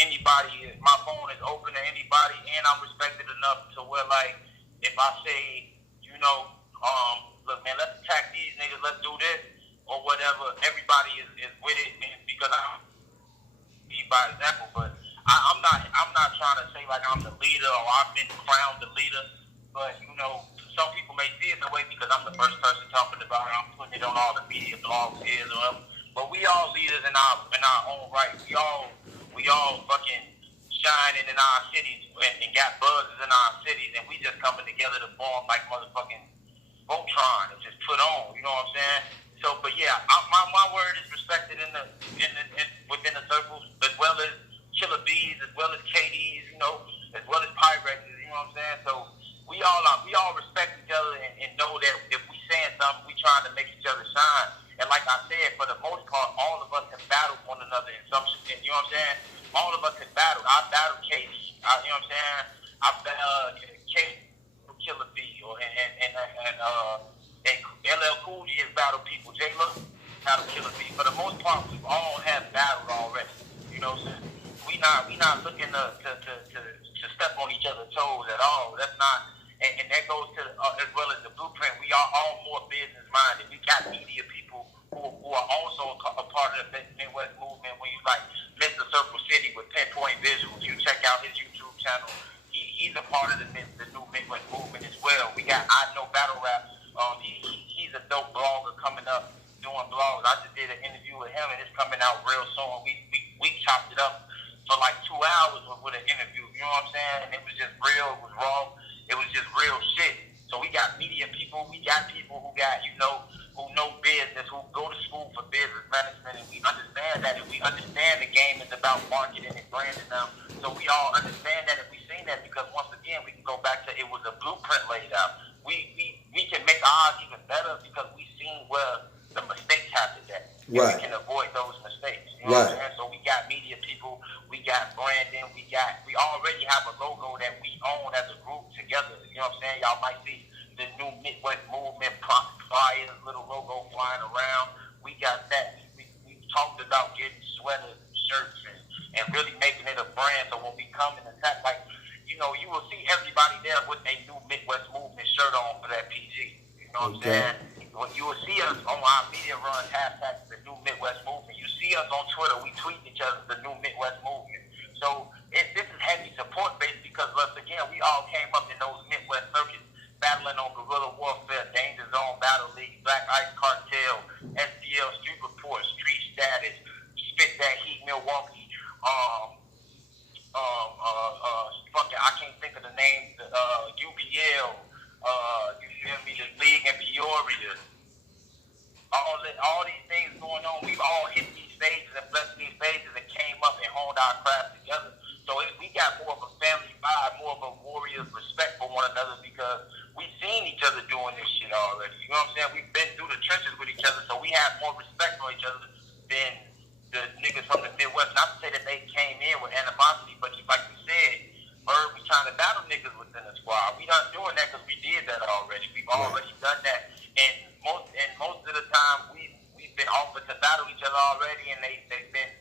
anybody, my phone is open to anybody, and I'm respected enough to where, like, if I say, look, man, let's attack these niggas, let's do this, or whatever, everybody is with it, and because I'm by example, but I'm not trying to say like I'm the leader or I've been crowned the leader, but some people may see it the way because I'm the first person talking about it. I'm putting it on all the media blogs here or whatever. But we all leaders in our own right. We all fucking shining in our cities and got buzzes in our cities, and we just coming together to form like motherfucking Voltron and just put on. You know what I'm saying? So, but yeah, my word is respected within the circles, as well as Killer Bees, as well as KDs, as well as Pyrexes. You know what I'm saying? So we all respect each other and know that if we saying something, we trying to make each other shine. And like I said, for the most part, all of us have battled one another in some shit. You know what I'm saying? All of us have battled. I battled KD. You know what I'm saying? I battled KD, Killer B, and LL Cool J has battled people. J Lo battled Killer B. For the most part, we all have battled already. You know what I'm saying? We not looking to step on each other's toes at all. That's not. And that goes to as well as the blueprint. We are all more business minded. We got media people who are also a part of the Midwest movement. When you like Mr. Circle City with Pinpoint Visuals, you check out his YouTube channel. He's a part of the new Midwest movement as well. We got 2 hours with an interview. You know what I'm saying? And it was just real. It was raw. It was just real shit. So we got media people. We got people who got, who know business, who go to school for business management, and we understand that. And we understand the game is about marketing and branding now. So we all understand that, and we seen that because once again we can go back to it was a blueprint laid out. We can make ours even better because we seen where the mistakes happened at. Right. We can avoid those mistakes. You know Right. what I'm saying? So we got media people, we got branding, we already have a logo that we own as a group together. You know what I'm saying? Y'all might see the new Midwest Movement flyers, little logo flying around. We got that. We talked about getting sweaters, shirts, and really making it a brand. So when we come and attack, like, you will see everybody there with a new Midwest Movement shirt on for that PG. You know what I'm saying? When you will see us on our media run, hashtag the new Midwest Movement. You see us on Twitter, we tweet each other the new Midwest Movement. So this is heavy support base because, once again, we all came up in those Midwest circuits, battling on guerrilla warfare, Danger Zone, Battle League, Black Ice Cartel, STL, Street Report, Street Status, Spit That Heat, Milwaukee, I can't think of the names, UBL, you feel me, the League in Peoria. All these things going on, we've all hit these stages and blessed these stages and came up and honed our craft together. So we got more of a family vibe, more of a warrior's respect for one another because we've seen each other doing this shit already. You know what I'm saying? We've been through the trenches with each other, so we have more respect for each other than the niggas from the Midwest. Not to say that they came in with animosity, but like you said, we trying to battle niggas within the squad. We not doing that because we did that already. We've already done that, and most of the time we've been offered to battle each other already, and they've been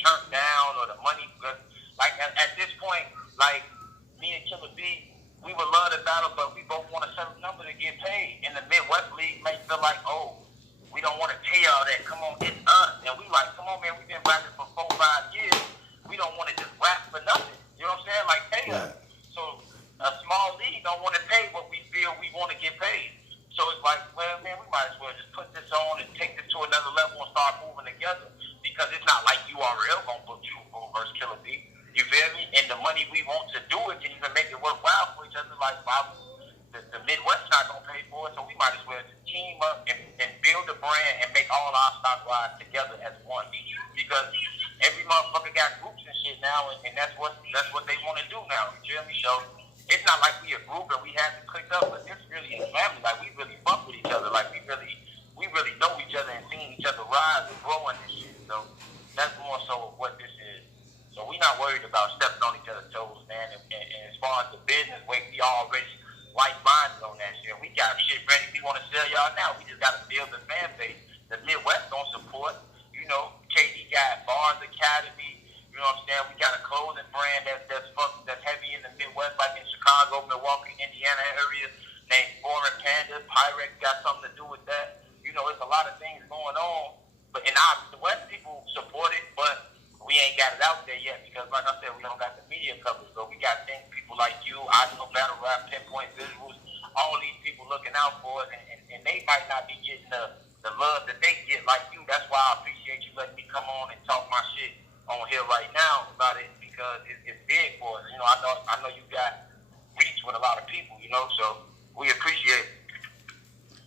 turned down or the money. Like at this point, like me and Killer B, we would love to battle, but we both want a certain number to get paid. In the Midwest League, may feel like, we don't want to pay all that. Come on, it's us. And we like, come on, man, we've been rapping for 4 or 5 years. We don't want to just rap for nothing. You know what I'm saying? Like, pay us. So a small league don't want to pay what we feel we want to get paid. So it's like, well, man, we might as well just put this on and take this to another level and start moving together. Because it's not like URL going to book you versus Killer B. You feel me? And the money we want to do it can even make it worthwhile for each other. Like, the Midwest not going to pay for it, so we might as well just team up and build a brand and make all our stock rise together as one. Because every motherfucker got groups and shit now, and that's what they want to do now. You feel me? So it's not like we a group and we have to click up, but this really is family. Like, we really fuck with each other. Like, we really know each other and seen each other rise and grow and this shit. So that's more so what this is. So we not worried about stepping on each other's toes, man. And as far as the business way, we already like-minded on that shit. We got shit ready. We want to sell y'all now. We just got to build the fan base. The Midwest don't support. KD got Bars Academy. You know what I'm saying? We got a clothing brand that's heavy in the Midwest, like in Chicago, Milwaukee, Indiana area, named Foreign Panda. Pyrex got something to do with that. It's a lot of things going on. But the West people support it, but we ain't got it out there yet because, like I said, we don't got the media coverage. So we got people like you, I know Battle Rap, Pinpoint Visuals, all these people looking out for us, and they might not be getting the love that they get like you. That's why I appreciate you letting me come on and talk my shit on here right now about it because it's big for us. I know you got reach with a lot of people, so we appreciate it.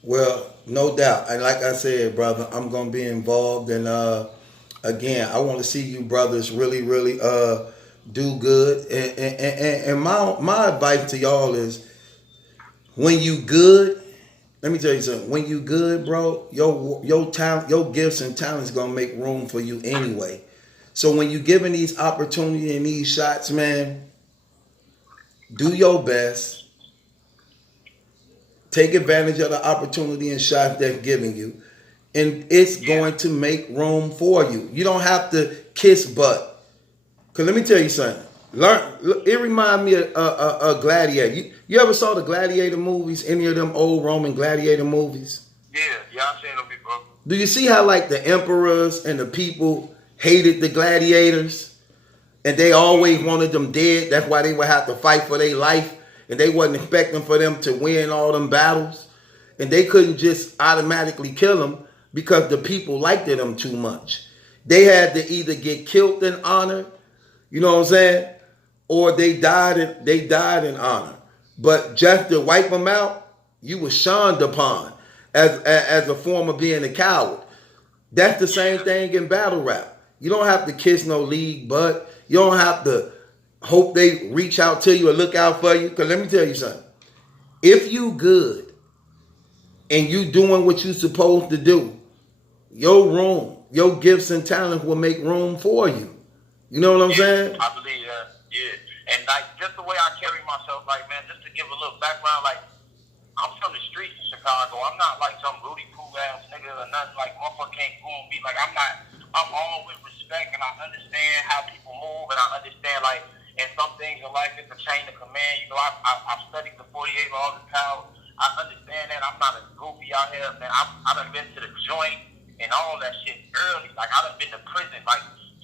Well, no doubt. And like I said, brother, I'm going to be involved. And again, I want to see you brothers really, really do good. And my advice to y'all is when you good, let me tell you something. When you good, bro, your talent, your gifts and talents going to make room for you anyway. So when you given these opportunities and these shots, man, do your best. Take advantage of the opportunity and shots they're giving you. And it's going to make room for you. You don't have to kiss butt. Because let me tell you something. It reminds me of Gladiator. You ever saw the Gladiator movies? Any of them old Roman Gladiator movies? Yeah, I've seen them before. Do you see how like the emperors and the people hated the gladiators? And they always wanted them dead. That's why they would have to fight for their life. And they wasn't expecting for them to win all them battles. And they couldn't just automatically kill them because the people liked them too much. They had to either get killed in honor, You know what I'm saying? Or they died in honor. But just to wipe them out, you were shunned upon as a form of being a coward. That's the same thing in battle rap. You don't have to kiss no league, but you don't have to hope they reach out to you or look out for you. Because let me tell you something. If you good and you doing what you supposed to do, your gifts and talents will make room for you. You know what I'm saying? I believe that. Yeah. And like just the way I carry myself, like man, just to give a little background, like I'm from the streets in Chicago. I'm not like some Rudy Poo ass nigga or nothing. Like motherfucker can't fool me. Like I'm all with respect and I understand how people move and I understand like in some things in life it's a chain of command. You know, I've studied the 48 laws of power. I understand that. I'm not a goofy out here, man. I done been to the joint and all that shit early. Like I done been to prison, like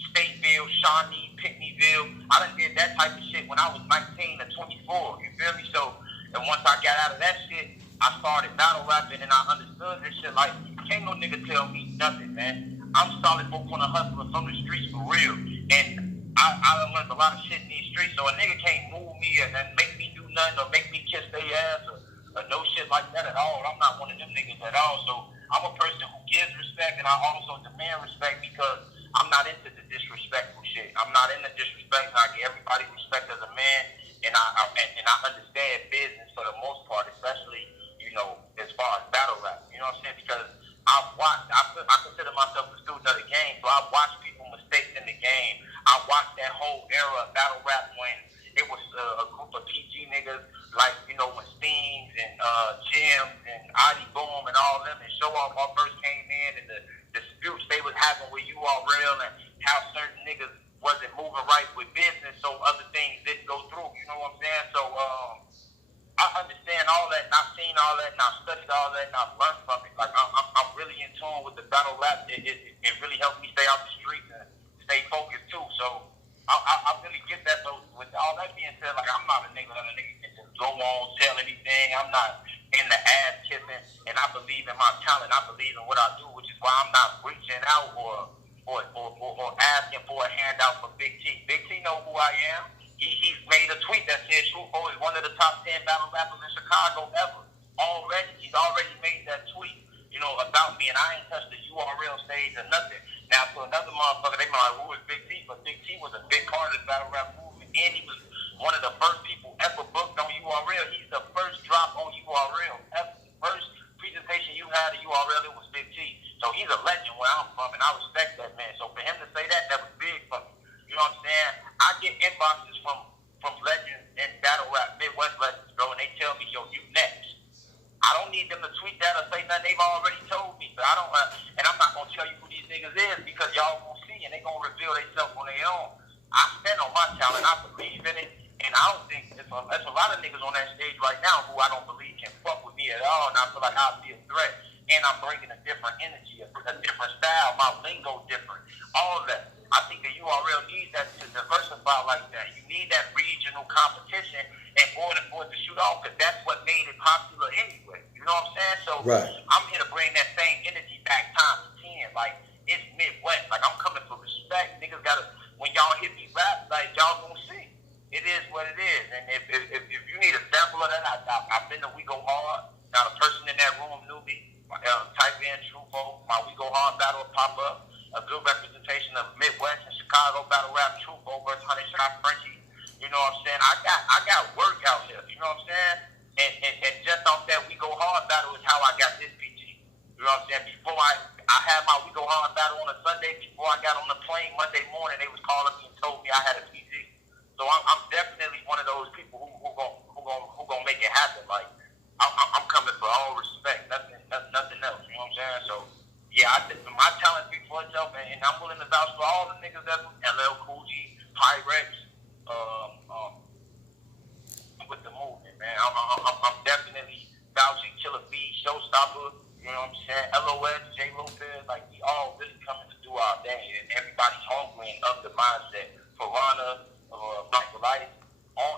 Stateville, Shawnee, Pickneyville. I done did that type of shit when I was 19 to 24. You feel me? So, and once I got out of that shit, I started battle rapping and I understood this shit. Like, can't no nigga tell me nothing, man. I'm solid folk on a hustler from the streets for real. And I done learned a lot of shit in these streets. So a nigga can't move me and make me do nothing or make me kiss their ass or no shit like that at all. I'm not one of them niggas at all. So I'm a person who gives respect and I also demand respect because I'm not into the disrespectful shit. I'm not into disrespect. I give everybody respect as a man, and I understand business for the most part, especially as far as battle rap. You know what I'm saying? Because I consider myself a student of the game, so I watched people mistakes in the game. I watched that whole era of battle rap when it was a group of PG niggas like when Steams and Jim and Adi Boom and all them and Show Off all first came in and the disputes they was having with URL and how certain niggas wasn't moving right with business, so other things didn't go through. You know what I'm saying? So I understand all that, and I've seen all that, and I've studied all that, and I've learned from it. Like I'm really in tune with the battle rap. It really helps me stay out the street and stay focused too. So I really get that. So with all that being said, like I'm not a nigga that a nigga can just go on tell anything. I'm not in the ass kissing, and I believe in my talent. I believe in what I do, which is why I'm not reaching out or asking for a handout from Big T. Big T know who I am. He made a tweet that said Truthful is one of the top 10 battle rappers in Chicago ever. He's already made that tweet, about me, and I ain't touched the URL stage or nothing. Now, to another motherfucker, they might like, who is Big T? But Big T was a big part of the battle rap movement, and he was one of the first people ever booked on URL. He's the first drop on URL ever. The first presentation you had at URL, it was Big T. So he's a legend where I'm from, and I respect that man. So for him to say that was big for me. You know what I'm saying? I get inboxes from legends and battle rap, Midwest legends, bro, and they tell me, yo, you next. I don't need them to tweet that or say nothing. They've already told me. So I don't, and I'm not gonna tell you who these niggas is because y'all won't see, and they gonna reveal themselves on their own. I stand on my talent. I believe in it, and I don't think there's a lot of niggas on that stage right now who I don't believe can fuck with me at all, and I feel like I'll be a threat. And I'm bringing a different energy, a different style, my lingo different, all of that. I think the URL needs that to diversify like that. You need that regional competition in order for it to shoot off, because that's what made it popular anyway. You know what I'm saying? So right. I'm here to bring that same energy back times 10. Like, it's Midwest. Like, I'm coming for respect. Niggas gotta, when y'all hit me rap, like, y'all gonna see. It is what it is. And if you need a sample of that, I've been to We Go Hard. Now, the person in that room knew me. Type in Truthful, my We Go Hard battle will pop up. A good representation of Midwest and Chicago battle rap, Truthful versus Honey Shot Frenchie. You know what I'm saying? I got work out here. You know what I'm saying? And just off that We Go Hard battle is how I got this PG. You know what I'm saying? Before I had my We Go Hard battle on a Sunday, before I got on the plane Monday morning, they was calling me and told me I had a PG. So I'm definitely one of those people who gonna make it happen. Like, I'm coming for all respect, nothing else. You know what I'm saying? So yeah, I think my talent speaks for itself, and I'm willing to vouch for all the niggas that's LL Cool J, Pyrex, with the movement, man. I'm definitely vouching Killer B, Showstopper. You know what I'm saying? LOS, J Lopez, like we all really coming to do our thing, and everybody's hungry and of the mindset. Piranha, Bronchiolitis.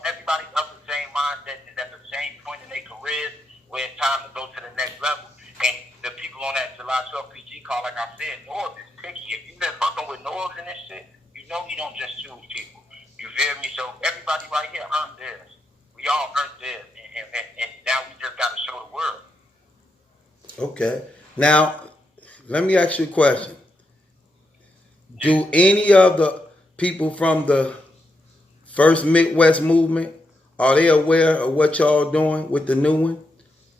Everybody's up the same mindset and at the same point in their careers where it's time to go to the next level. And the people on that July 12th PG call, like I said, Norbs is picky. If you've been fucking with Norbs and this shit, you know he don't just choose people. You feel me? So everybody right here earned theirs. We all earned theirs, and now we just got to show the world. Okay. Now, let me ask you a question. Do any of the people from the first Midwest movement, are they aware of what y'all doing with the new one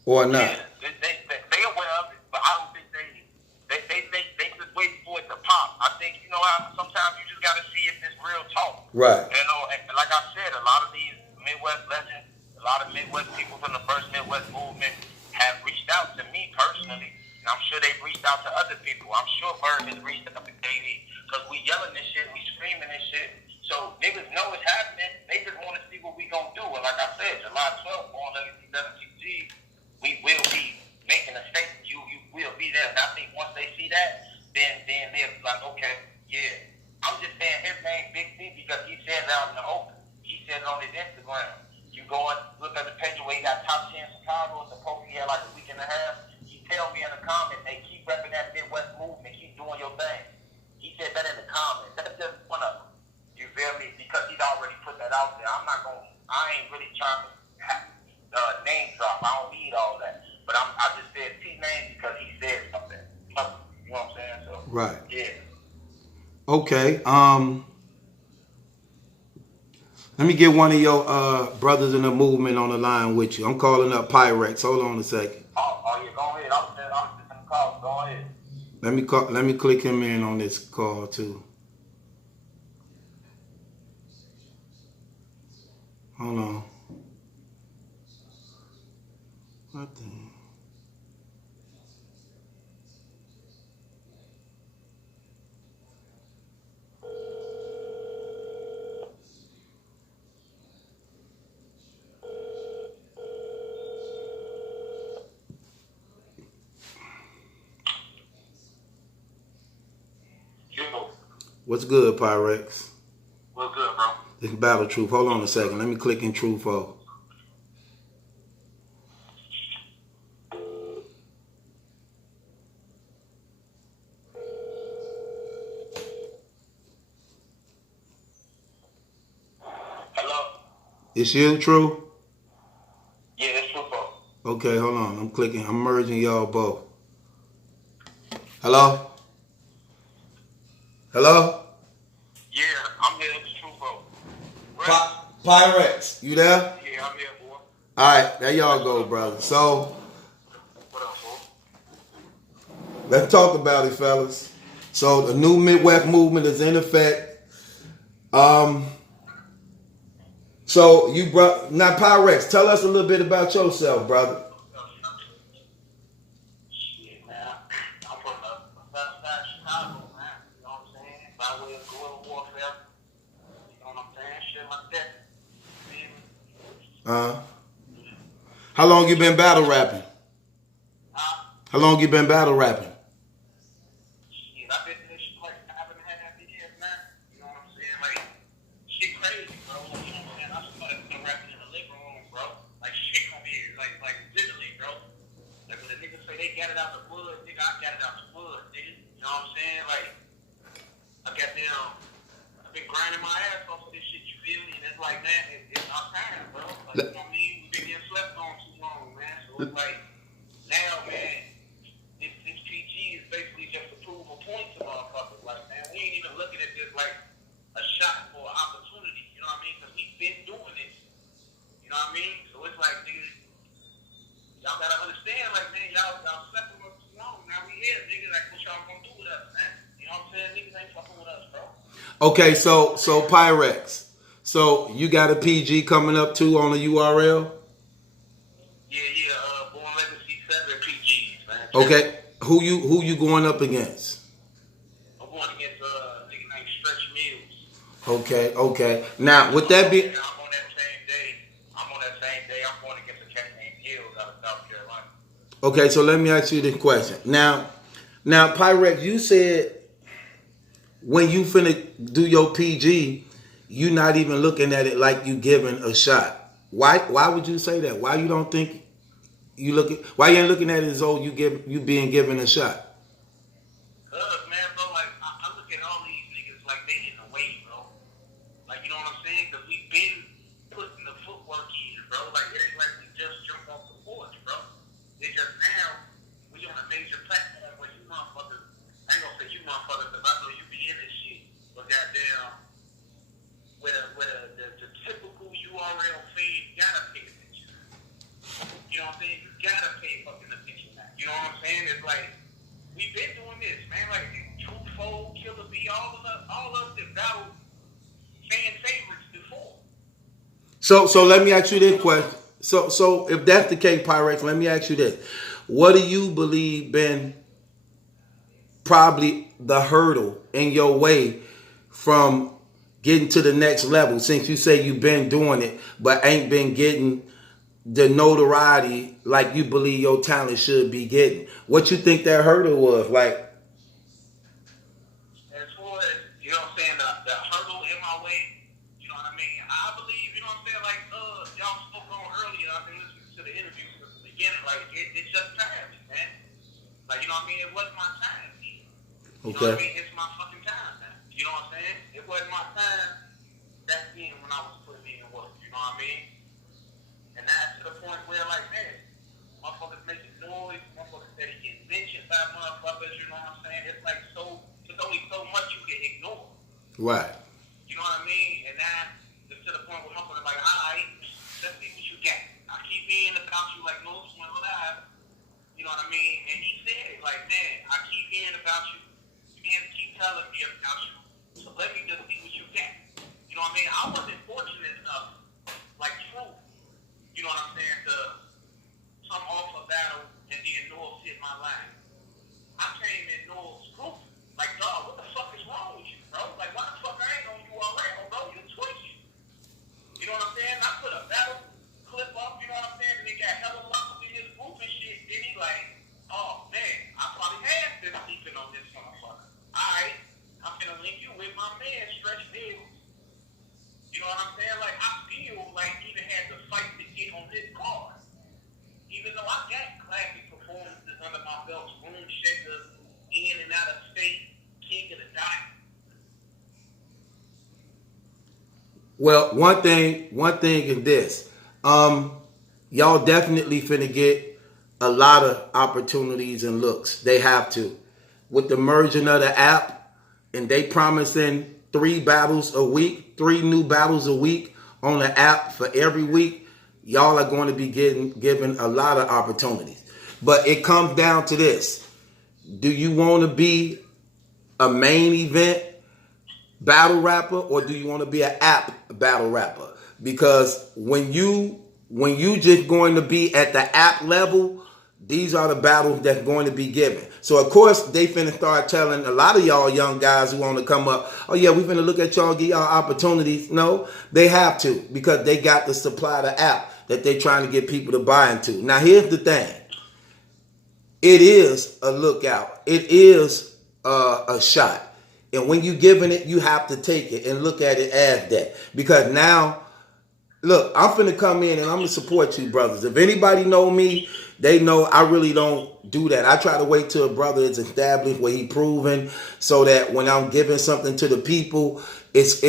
or not? Yeah, they aware of it, but I don't think they just wait for it to pop. I think, you know how sometimes you just got to see if it's real talk. Right. You know, and like I said, a lot of these Midwest legends, a lot of Midwest people from the first Midwest movement have reached out to me personally, and I'm sure they've reached out to other people. I'm sure Bird has reached out to KD, because we yelling this shit, we screaming this shit. So niggas know it's happening. They just want to see what we gonna do. And like I said, July 12th on Legacy 7TG, we will be making a statement. You will be there. And I think once they see that, then they'll be like, okay, yeah. I'm just saying his name Big C because he says it out in the open. He says it on his Instagram. You go and look at the page where he got top 10 Chicago. It's supposed to be like a week and a half. He tell me in the comments, hey, keep repping that Midwest movement. Keep doing your thing. He said that in the comments. That's just one of them. You feel me? Because he's already put that out there. I ain't really trying to name drop. I don't need all that. But I just said T name because he said something. You know what I'm saying? So, Right. Yeah. Okay. Let me get one of your brothers in the movement on the line with you. I'm calling up Pyrex. Hold on a second. Oh yeah, go ahead. I was just in the call. Go ahead. Let me click him in on this call too. Hold on. What the? What's good, Pyrex? What's good, bro? This is Battle Truth. Hold on a second. Let me click in Truth. Hello? It's you, True? Yeah, it's True, bro. Okay, hold on. I'm clicking. I'm merging y'all both. Hello? Hello? Yeah, I'm here. It's True, bro. Pyrex, you there? Yeah, I'm here, boy. All right, there y'all go, brother. So, What up, bro? let's talk about it, fellas. So, the new Midwest movement is in effect. So you now Pyrex, tell us a little bit about yourself, brother. Shit, man. I'm from the south side of Chicago, man. You know what I'm saying? By way of guerrilla warfare. You know what I'm saying? Shit like that. How long you been battle rapping? How long you been battle rapping? Shit, I've been in this shit like 5.5 years, man. You know what I'm saying? Like, shit crazy, bro. Like, you know what I'm saying? I started rapping in the living room, bro. Like, shit come here. Like literally, bro. Like, when the niggas say they got it out the wood, nigga, I got it out the wood, nigga. You know what I'm saying? Like, I've been grinding my ass off of this shit, you feel me? And it's like, man, it's our time, bro. Like, you know what I mean? We've been getting slept on too long, man. So it's like, now, man, this PG is basically just to prove a point to motherfuckers. Like, man, we ain't even looking at this like a shot for an opportunity, you know what I mean? Because we've been doing this, you know what I mean? So it's like, nigga, y'all gotta understand, like, man, y'all slept on us too long. Now we here, nigga. Like, what y'all gonna do with us, man? You know what I'm saying? Niggas ain't fucking with us, bro. Okay, so Pyrex. So you got a PG coming up too on the URL? Yeah, Born Legacy 7 PGs, man. Okay. Who you going up against? I'm going against a nigga named Stretch Mills. Okay. Now, with that be I'm on that same day. I'm going against a cat named Hills out of South Carolina. okay, so let me ask you this question. Now Pyrex, you said when you finna do your PG, you not even looking at it like you giving a shot. Why would you say that? Why you don't think why you ain't looking at it as though you being given a shot? Man, bro, like I look at all these niggas like they in the way, bro. Like, you know what I'm saying? Because we've been putting the footwork in, bro. Like, it ain't like we just jumped off the porch, bro. It's just now we on a major platform where you motherfuckers, I ain't gonna say you motherfuckers, because I know you be in this shit, but goddamn, the typical URL fan gotta pay attention. You know what I'm saying? You gotta pay fucking attention now. You know what I'm saying? It's like, we've been doing this, man. Like, Twofold, Killer B, all of us that battled fan favorites before. So let me ask you this question. So if that's the case, Pyrex, let me ask you this. What do you believe been probably the hurdle in your way from getting to the next level, since you say you've been doing it but ain't been getting the notoriety like you believe your talent should be getting? What you think that hurdle was? Like, as far as, you know what I'm saying, the hurdle in my way, you know what I mean? I believe, you know what I'm saying, like y'all spoke on earlier, I've been listening to the interview since the beginning, like it's just time, man. Like, you know what I mean? It wasn't my time. You know what I mean? It's my fucking time now. You know what I'm saying? It wasn't my time back then when I was putting in work. You know what I mean? And now to the point where, like, man, motherfuckers making noise, motherfuckers that get mentioned by motherfuckers. You know what I'm saying? It's like it's only so much you can ignore. right. You know what I mean? And now it's to the point where motherfuckers like, all right, let's see what you got. I keep hearing about you like no swim alive. You know what I mean? And he said it like, man, I keep hearing about you. Keep telling me about you. So let me just see what you got. You know what I mean? I wasn't fortunate enough, like True, you know what I'm saying, to come off a battle and then North hit my line. I came in North's group, like, dog, what the fuck is wrong with you, bro? Like, why the fuck I ain't on you already, bro? You twitching. You know what I'm saying? I put a battle clip up, you know what I'm saying? And they got hella love in his group and shit. Then he like, oh, man, I probably have been sleeping on this motherfucker. Alright, I'm gonna link you with my man, Stretch Bills. You know what I'm saying? Like, I feel like even had to fight to get on this card. Even though I got classic performances under my belt, room shakers, in and out of state, king of the dot. Well, one thing is this. Y'all definitely finna get a lot of opportunities and looks. They have to. With the merging of the app, and they promising 3 battles a week, 3 new battles a week on the app for every week, y'all are going to be given a lot of opportunities. But it comes down to this. Do you want to be a main event battle rapper, or do you want to be an app battle rapper? Because when you just going to be at the app level, these are the battles that's going to be given. So, of course, they finna start telling a lot of y'all young guys who want to come up, oh, yeah, we finna look at y'all, give y'all opportunities. No, they have to, because they got to supply the app that they trying to get people to buy into. Now, here's the thing. It is a lookout. It is a shot. And when you giving it, you have to take it and look at it as that. Because now, look, I'm finna come in and I'm gonna support you, brothers. If anybody know me, they know I really don't do that. I try to wait till a brother is established, where he proven, so that when I'm giving something to the people, it's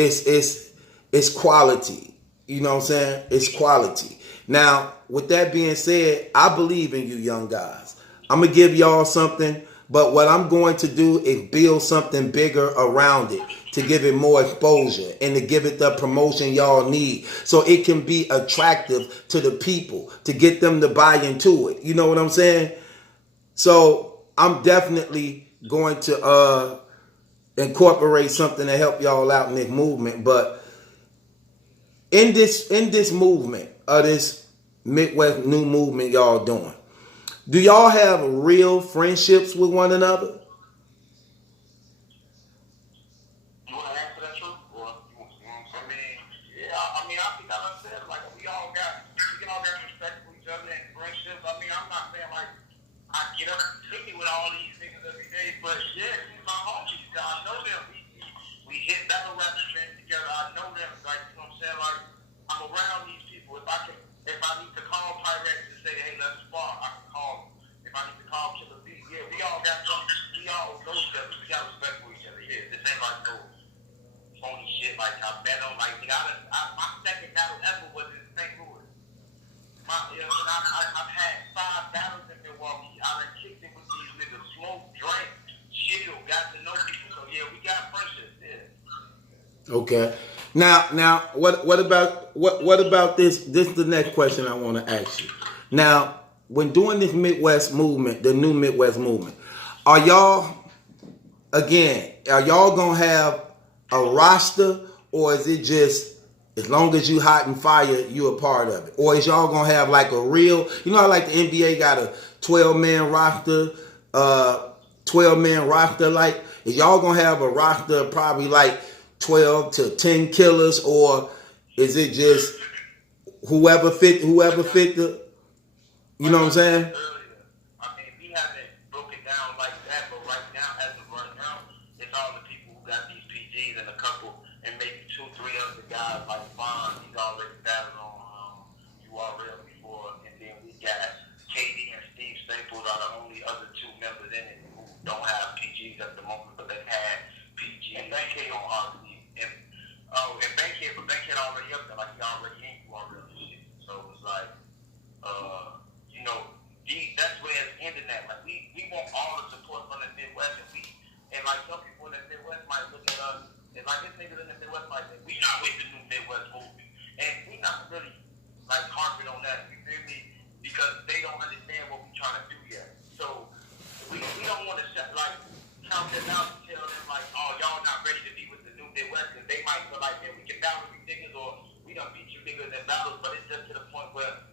quality. You know what I'm saying? It's quality. Now, with that being said, I believe in you young guys. I'm gonna give y'all something, but what I'm going to do is build something bigger around it, to give it more exposure and to give it the promotion y'all need, so it can be attractive to the people, to get them to buy into it. You know what I'm saying? So I'm definitely going to incorporate something to help y'all out in this movement. But in this movement of this Midwest new movement y'all doing, do y'all have real friendships with one another? You want to answer that, True? Or you want to, I mean, yeah, I mean, I think I done said, like, we all got respect for each other and friendships. I mean, I'm not saying, like, I get up cooking with all these niggas every day, but yeah, these my homies. I know them. We hit battle rap events together. I know them. Like, you know what I'm saying? Like, I'm around these people. If I need to call Pyrex and say, hey, let's spar, I can call them. If I need to call Killer B, yeah, we all got something. We all know each other. We got respect for each other. Yeah, this ain't like no phony shit. Like I bet on like my second battle ever was in St. Louis. I've had 5 battles in Milwaukee. I done kicked it with these niggas, smoke, drink, chill, got to know people. So yeah, we got friendships. Yeah. Okay. Now, what about this? This is the next question I want to ask you. Now, when doing this Midwest movement, the new Midwest movement, are y'all gonna have a roster, or is it just as long as you hot and fire, you a part of it? Or is y'all gonna have like a real, you know how like the NBA got a 12-man roster, 12-man roster, like, is y'all gonna have a roster probably like 12 to 10 killers, or is it just whoever fit the, you know what I'm saying? I mean, we haven't broken down like that, but right now, as of right now, it's all the people who got these PGs and a couple, and maybe 2, 3 other guys like Vaughn. He's already battled on URL before, and then we got KD and Steve Staples are the only other 2 members in it who don't have PGs at the moment, but they've had PGs. And Bankhead on RC. And Bankhead already up there, like he already in URL and shit. So it's like, that's where it's ending at. Like we want all the support from the Midwest, and like some people in the Midwest might look at us, and like this nigga in the Midwest might say, we not with the new Midwest movement, and we not really like harping on that. You feel me? Because they don't understand what we trying to do yet. So we don't want to count them out and tell them like, oh, y'all not ready to be with the new Midwest, because they might feel like, man, we can battle these niggas, or we done beat you niggas in battles, but it's just to the point where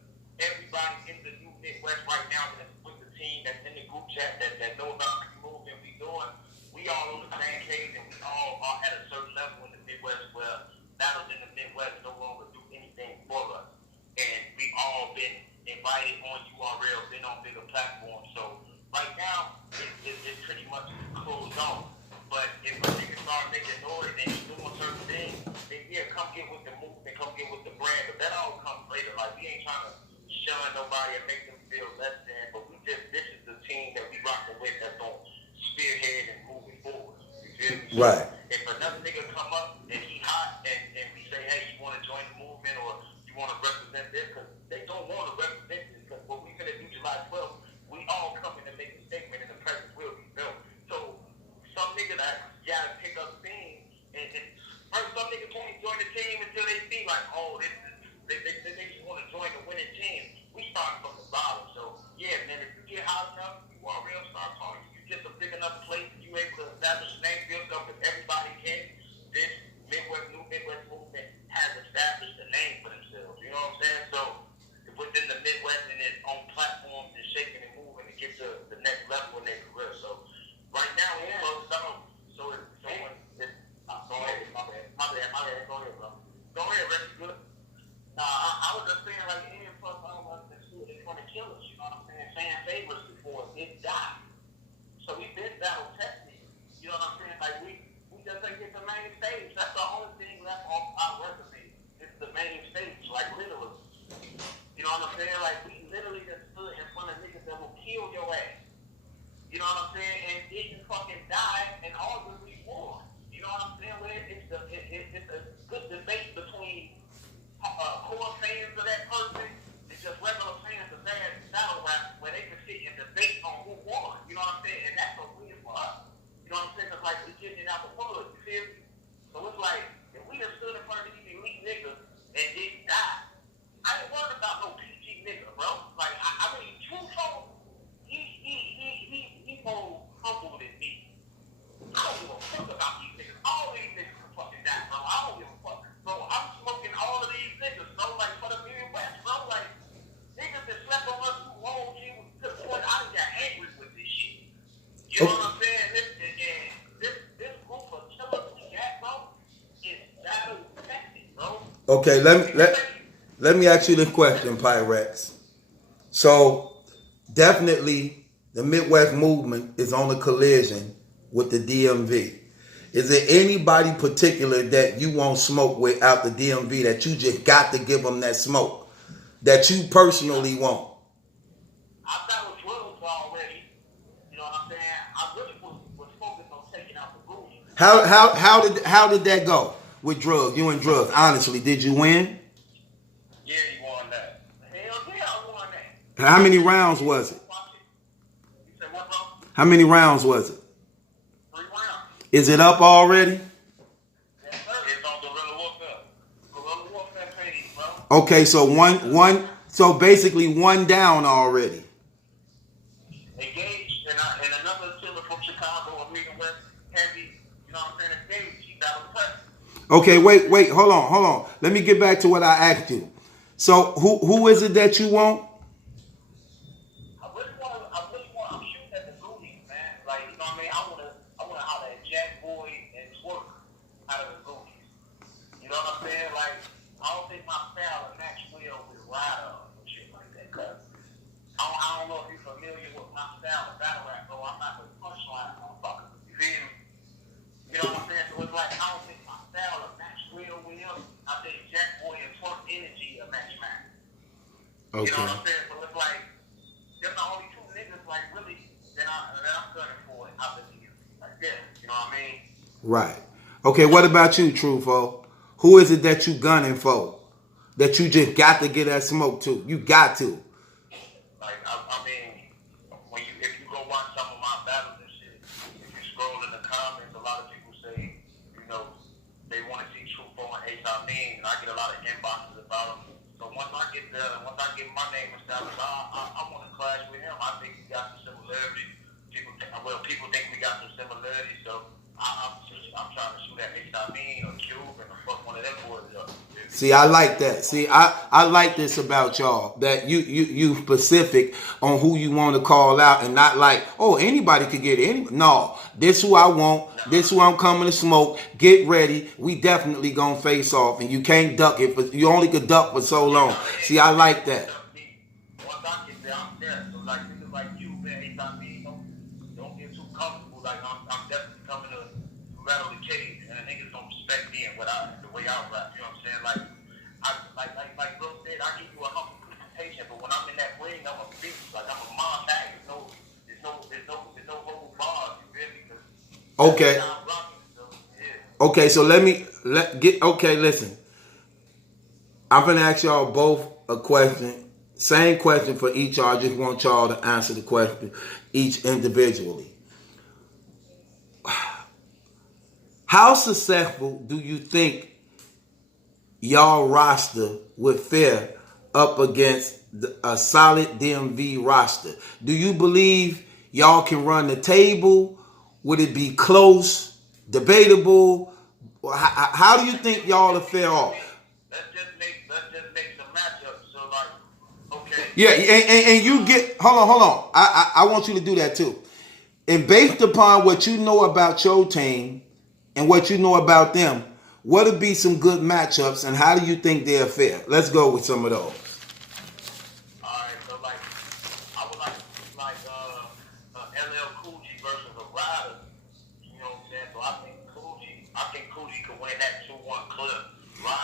everybody in the new Midwest right now that's with the team, that's in the group chat, that know about the movement we doing, we all on the same page, and we all are at a certain level in the Midwest where battles in the Midwest no longer do anything for us. And we all been invited on URL, been on bigger platforms. So right now, it's pretty much closed off. But if a nigga start making noise and doing certain things, then yeah, come get with the movement, come get with the brand. But that all comes later. Like, we ain't trying to shun nobody and make them feel less than, but this is the team that we rocking with that's on spearhead and moving forward. You feel me? So Right. if another nigga come up and he hot and we say, hey, you want to join the movement or you want to represent this, because they don't want to represent this, because what we finna do July 12th, we all coming to make a statement and the presence will be built. So some niggas that gotta pick up things, and first some niggas won't join the team until they see like, oh, this is, they just want to join the winning team. We start from the bottom. So yeah, man, if you get hot enough, you are real start talking. You get a big enough place, you able to establish a name for yourself, because everybody can. This new Midwest movement has established a name for themselves. You know what I'm saying? So within the Midwest and its own platforms and shaking and moving to get to the next level in their career. So right now we're closed down. So it's go ahead, go ahead, bro. Go ahead, Rick. Good. I was just saying, like, Ian plus all of us that's going to kill us, you know what I'm saying? Fan favors before it died. So we've been battle testing, you know what I'm saying? Like, we just ain't get the main stage. That's the only thing left off our resume. It's the main stage, like, literally. You know what I'm saying? Like, we literally just stood in front of niggas that will kill your ass. You know what I'm saying? And didn't fucking die, and arguably won. You know what I'm saying? Where it's a good debate between core fans of that person and just regular fans of that battle rap, where they can sit and debate on who won. You know what I'm saying? And that's a win for us. You know what I'm saying? Because, like, we're getting it out the mud. You feel me? So it's like, if we just stood in front of these elite niggas and didn't die, I ain't worried about no PG nigga, bro. Like, I mean, True Soul, he more humble than me. I don't give a fuck about these niggas. All these niggas can fucking die, bro. I don't give a fuck. Bro, I'm smoking all of these niggas, bro, like, for the Midwest, bro. Like, niggas that slept on us too long, to the point I done got angry with this shit. You know what I'm saying? This group of killers we got, bro, is battle tested, bro. Okay, let me ask you this question, Pyrex. So definitely the Midwest movement is on a collision with the DMV. Is there anybody particular that you won't smoke with out the DMV that you just got to give them that smoke that you personally want? I battled Drills already. You know what I'm saying? I really was focused on taking out the booty. How did that go? with drugs? You and drugs. Honestly, did you win? Yeah, you won that. Hell yeah, I won that. How many rounds was it? You said what, bro? How many rounds was it? 3 rounds. Is it up already? Yes, sir. It's on Gorilla Warfare. Gorilla Warfare page, bro. Okay, so so basically one down already. Engaged, and another killer from Chicago, a meeting with Heavy, you know what I'm saying, engaged. She battled press. Okay, wait, hold on. Let me get back to what I asked you. So who is it that you want? I'm shooting at the Goonies, man. Like, you know what I mean? I wanna holler at Jack Boy and Twerk out of the Goonies. You know what I'm saying? Like, I don't think my style will match well with Ryder or shit like that, cause I don't know if you're familiar with my style of battle rap, bro. I'm not the punchline motherfucker. You feel me? You know what I'm saying? So it's like, I don't think my style will match well with him. I think Jack Boy and Twerk energy will match mine. Okay. You know what I'm saying? So it's like, they're the only two niggas, like, really, that I'm gunning for out the niggas. Like, yeah, you know what I mean? Right. Okay, what about you, Trufo? Who is it that you gunning for? That you just got to get that smoke to? You got to. Like, I mean, if you go watch some of my battles and shit, if you scroll in the comments, a lot of people say, you know, they want to see Trufo and Ace Amin, and I get a lot of inboxes about them. So once I get my name established, I want to clash with him. I think we got some similarities. People think we got some similarities. So I'm trying to shoot at Ace Amin or Cube and fuck one of them boys up. See, I like that. See, I like this about y'all, that you specific on who you want to call out and not like, oh, anybody could get it. No, this who I want. This who I'm coming to smoke. Get ready. We definitely gonna face off, and you can't duck it. But you only could duck for so long. See, I like that. Once I get there, I'm there. So like niggas like you, man, Ace Amin, don't get too comfortable. Like I'm definitely coming to rattle the cage, and the niggas don't respect me and the way I rap. You know what I'm saying? Like Bro said, I give you a humble presentation, but when I'm in that ring, I'm a beast. Like I'm a monster. There's no whole bars. You feel me? Okay. Okay, so listen. I'm gonna ask y'all both a question. Same question for each y'all. I just want y'all to answer the question each individually. How successful do you think y'all roster would fare up against a solid DMV roster? Do you believe y'all can run the table? Would it be close, debatable? How do you think y'all will fare off? Let's just make some matchups. So like, okay. Yeah, and you get hold on. I want you to do that too. And based upon what you know about your team and what you know about them, what would be some good matchups and how do you think they'll fare? Let's go with some of those. Alright, so like I would like LL Cool G versus a Rider. You know what I'm saying? So I think Cool G could win that 2-1 clip.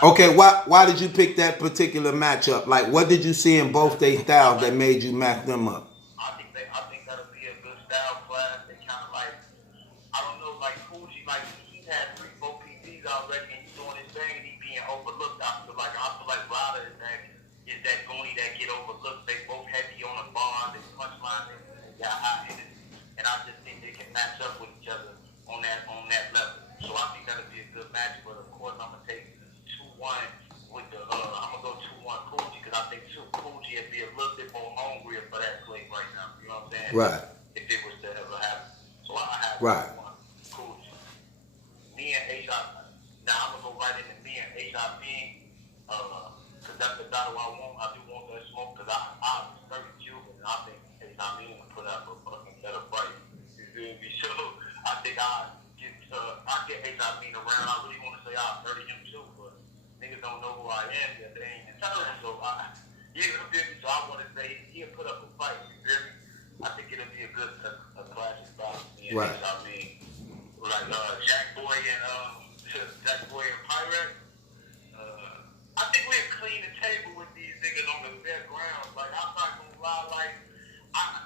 Okay, why did you pick that particular matchup? Like, what did you see in both their styles that made you match them up? I think that'll be a good style class. They kind of like, I don't know, like Cool G, like he had 3-4 PTs already, and he's doing his thing, and he's being overlooked. I feel like Ryder is that Goonie that get overlooked. They both heavy on the bar, they punchline, and got high in it, and I just think they can match up with each other on that level. So I think that'll be a good match. But of course, I'm gonna take 2-1 with I'm gonna go 2-1 Cool G because I think Cool G would be a little bit more hungrier for that play right now. You know what I'm saying? Right. If it was to ever happen. So I have right. 2-1 Cool G. Me and H.I. Now I'm gonna go right into me and H.I. Because that's the battle I want. I do want that smoke because I'm 30 Cuban and I think H.I. will put up a fucking better fight. You feel me? So I think I get H.I. around. I really want to say I'll 30 him too, but niggas don't know who I am yet. They ain't in town. So so I want to say he'll put up a fight. You feel me? I think it'll be a good classic battle. Right. Like Jack Boy and Pirate. I think we'll clean the table with these niggas on the fair grounds. Like I'm not gonna lie, like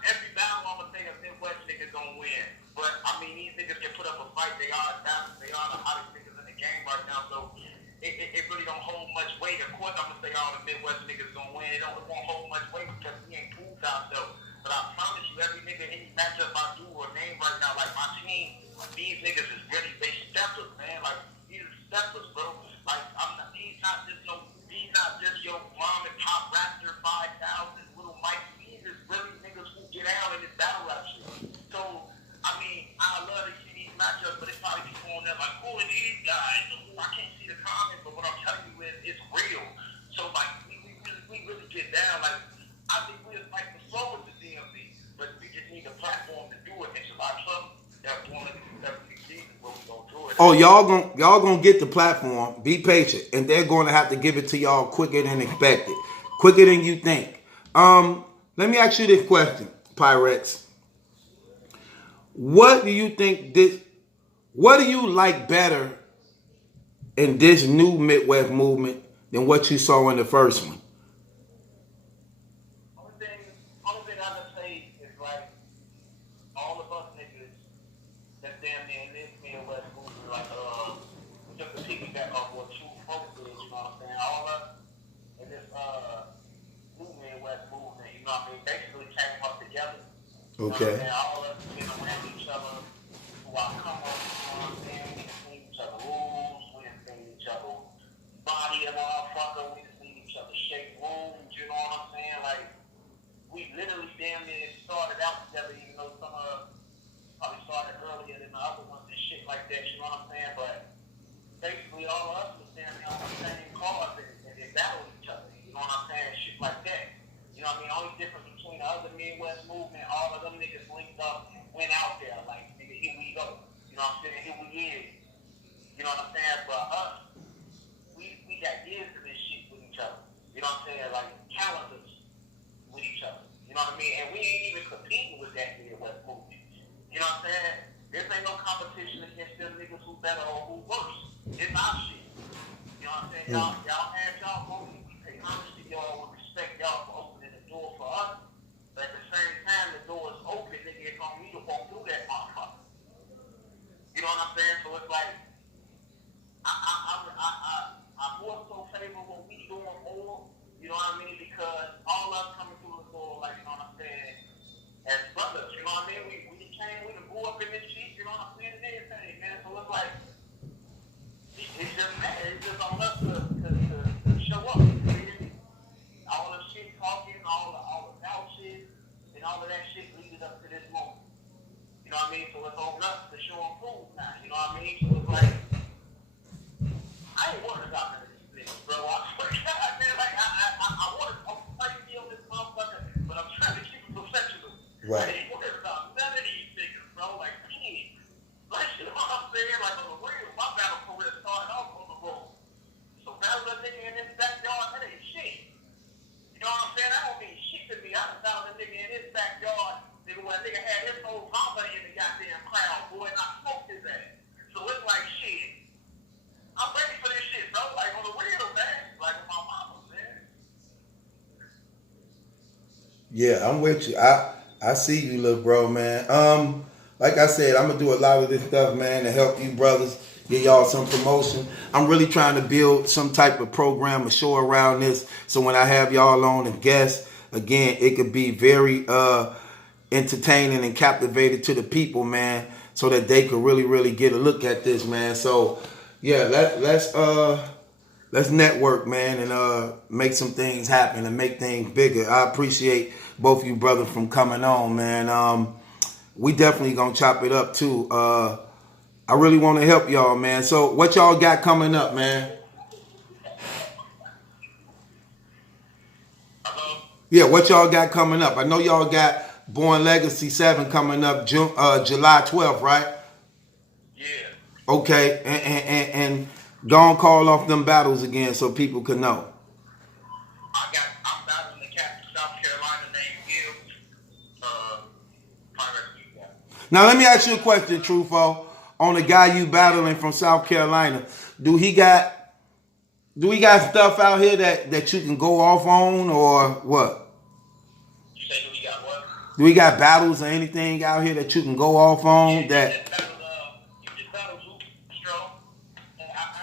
every battle I'm gonna say a Midwest niggas gonna win. But I mean these niggas can put up a fight. They are the hottest niggas in the game right now, so it really don't hold much weight. Of course, I'm gonna say all the Midwest niggas gonna win. It won't hold much weight because we ain't proved ourselves. But I promise you, every nigga, any matchup I do or name right now, like my team, these niggas is really they steppers, man. Like these are steppers, bro. Like these not just your mom and pop Raptor 5,000 little Mike. These is really niggas who get out in this battle rap shit. So I mean, I love to see these matchups, but it's probably people on there like, who are these guys? I can't see the comments, but what I'm telling you is it's real. So like we really get down. Like I think we'll fight for slow with the DMV, but we just need a platform to do it. And so I trust that one of these 76 seasons where we gonna do it. Oh, y'all gonna get the platform. Be patient, and they're going to have to give it to y'all quicker than expected, quicker than you think. Let me ask you this question, Pyrex. What do you think what do you like better in this new Midwest movement than what you saw in the first one? Only thing I can say is like all of us niggas that's damn near in this Midwest movement, like just to piggyback off what True Folk did, you know what I'm saying? All of us in this new Midwest movement, you know what I mean, basically came up together. Okay. You know what I'm saying? All of us been around each other who I come up, you know what I'm saying? We done seen each other rules, we done seen each other body and all fucker, we done seen each other shake rooms, you know what I'm saying? Like, we literally damn near started out together, even though some probably started earlier than the other ones and shit like that, you know what I'm saying? But basically all of us was damn near on the same cause and they battled each other, you know what I'm saying? Shit like that. You know what I mean? Only difference between the other Midwest movement, all of them niggas linked up and went out there like, nigga, here we go. You know what I'm saying? Here we is. You know what I'm saying? But us, we got years of this shit with each other. You know what I'm saying? Like calendars with each other. You know what I mean? And we ain't even competing with that Midwest movement. You know what I'm saying? This ain't no competition against them niggas who better or who worse. It's our shit. You know what I'm saying? Y'all have y'all voting. We pay homage to y'all. We respect y'all for opening the door for us. But at the same time, the door is open. Nigga, it's on me to walk through that motherfucker. You know what I'm saying? So it's like, I'm more so favor what we doing more. You know what I mean? Because all us coming through the door, like, you know what I'm saying, as brothers, you know what I mean? We came, we grew up in this shit, you know what I'm saying, and everything, man. So it's like, it's just mad. It's just on us to show up. You feel me? All the shit talking, all the doubt shit, and all of that shit leading up to this moment. You know what I mean? So it's on us to show and prove now. You know what I mean? So it's like, I ain't worried about none of these niggas, bro. I swear to God, man, like, I want to fight on this motherfucker, but I'm trying to keep it professional. Right. I ain't worried about none of these niggas, bro. Like, me. Like, you know what I'm saying? Like, on the real, my battle career started off on the road. So battle that nigga in this backyard, that ain't shit. You know what I'm saying? That don't mean shit to me. I done battled a nigga in his backyard, nigga, when a nigga had his whole mama in the goddamn crowd, boy, and I smoked his ass. So it's like, shit. I'm ready for this shit, bro. Like, on the real, man. Like, with my mama, man. Yeah, I'm with you. I see you, little bro, man. Like I said, I'm gonna do a lot of this stuff, man, to help you brothers, get y'all some promotion. I'm really trying to build some type of program, a show around this, so when I have y'all on and guests, again, it could be very entertaining and captivated to the people, man, so that they could really, really get a look at this, man. So, yeah, let's network, man, and make some things happen and make things bigger. I appreciate both you brothers from coming on, man. We definitely gonna chop it up too. I really want to help y'all, man. So what y'all got coming up, man? Yeah, what y'all got coming up? I know y'all got Born Legacy 7 coming up July 12th, right? Yeah. Okay, and go and call off them battles again so people can know. I'm battling the cat from South Carolina named Gibbs. Now let me ask you a question, Trufo. On the guy you battling from South Carolina, do he got stuff out here that you can go off on or what? You say do we got what? Do we got battles or anything out here that you can go off on that? You just battled Luke Strong. And I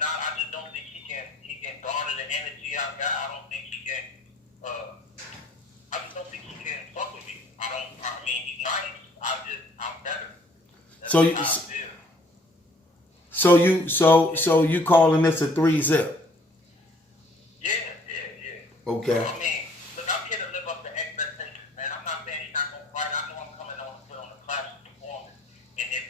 not. I just don't think he can garner the energy I got. I don't think he can. I just don't think he can fuck with me. I mean, he's nice. I'm better. That's So you calling this a 3-zip? Yeah. Okay. I mean, look, I'm here to live up to expectations, man. I'm not saying he's not gonna fight. I know I'm coming on to put on the classic performance, and if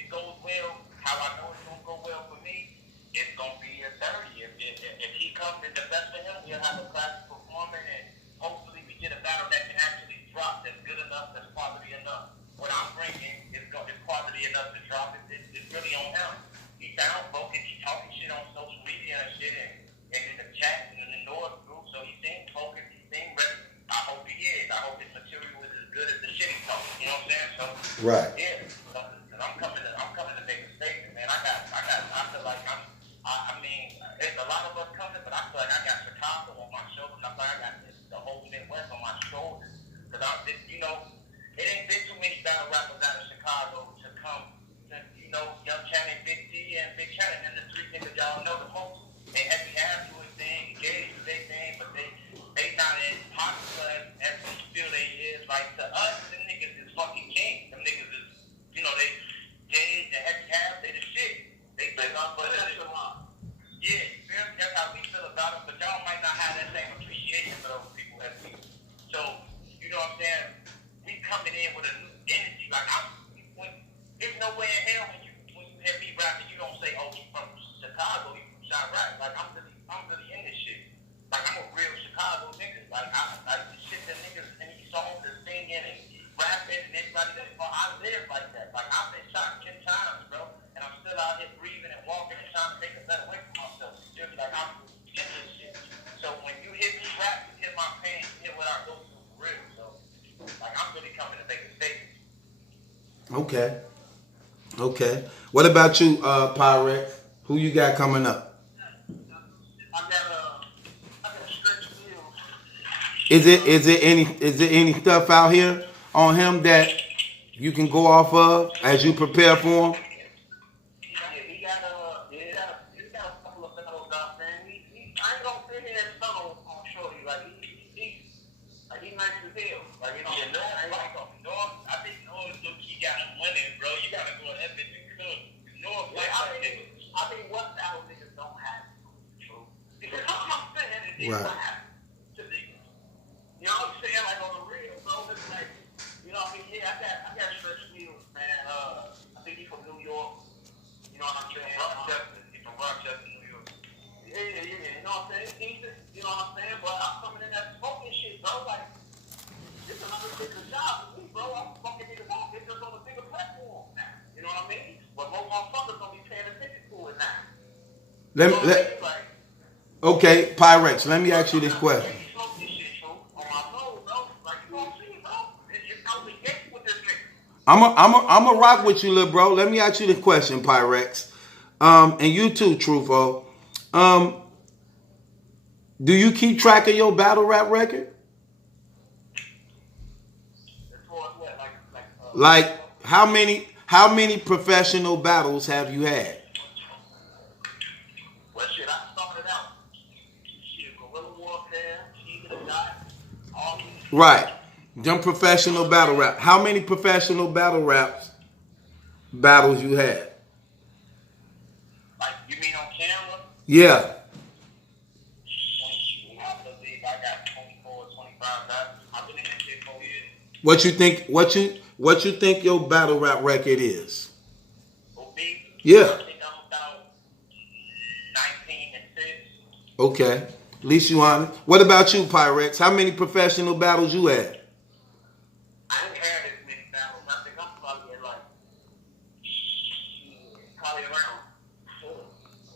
it goes well, how I know it's gonna go well for me, it's gonna be a 30. If he comes in the best for him, we'll have a classic performance, and hopefully we get a battle that can actually drop that's good enough, that's quality enough. What I'm bringing is quality enough to drop it. It's really on him. He sounds focused. He talking shit on social media and shit, and in the chat and in the North group. So he seems focused. He seems ready. I hope he is. I hope his material is as good as the shit he's talking. You know what I'm saying? So right. Yeah. So, I'm coming to make a statement, man. I feel like I mean, there's a lot of us coming, but I feel like I got Chicago on my shoulders. I feel like I got the whole Midwest on my shoulders. Because it ain't been too many battle rappers out of Chicago to come. Young Channing, Big D, and Big Channing, and the three niggas y'all know the most. They Heavy Half do his thing, Gage do their thing, but they not as popular as we feel they is. Like to us, them niggas is fucking king. Them niggas is, they Gage and Heavy Half, they the shit. They big up, but yeah, that's how we feel about it. But y'all might not have that same appreciation for those people as we. So, you know what I'm saying? We coming in with a new energy. Like there's no way in hell when you hear me rapping, you don't say, "Oh, you from Chicago, you from Chirac." Like I'm really in this shit. Like I'm a real Chicago nigga. Like the shit that niggas and these songs are singing and rapping and everybody that I live like that. Like I've been shot 10 times, bro, and I'm still out here breathing and walking and trying to take a better way for myself. Just like I'm in this shit. So when you hear me rap, you hear my pain, you hear what I go through for real. So like I'm really coming to make a statement. Okay. What about you, Pyrex? Who you got coming up? I got Stretch Fields. Is there any stuff out here on him that you can go off of as you prepare for him? He got a couple of battles out there. I ain't gonna sit here and tell on Shorty. Like he nice as hell. Like I think North look he got him winning, bro. You gotta go that bitch and cook. North I think what battle niggas don't have. True. Because I'm saying is what happened to niggas. You know what I'm saying? Like on the real, bro. It's like, you know what I mean? Yeah, I got Stretch Fields, man. I think he's from New York. You know what I'm saying? He's from Rochester, New York. Yeah. You know what I'm saying? He's just, you know what I'm saying? But I'm coming in that smoking shit, bro. Like, it's another bigger job for me, bro. I'm fucking niggas off. It's just on a bigger platform now. You know what I mean? But most motherfuckers gonna be paying attention to it now. Okay, Pyrex, let me ask you this question. I'm a rock with you, little bro. Let me ask you this question, Pyrex. And you too, Trufo. Do you keep track of your battle rap record? Like how many professional battles have you had? Well, shit, I started out. Shit, guerrilla warfare, King of the Dot, all these. Right. Them professional battle rap. How many professional battles you had? Like, you mean on camera? Yeah. I believe I got 24, 25 battles. I've been in this shit 4 years. What you think your battle rap record is? For me? Yeah. I think I'm about 19 and 6. Okay. At least you honest. What about you, Pyrex? How many professional battles you had? I ain't had as many battles. I think I'm probably at around, I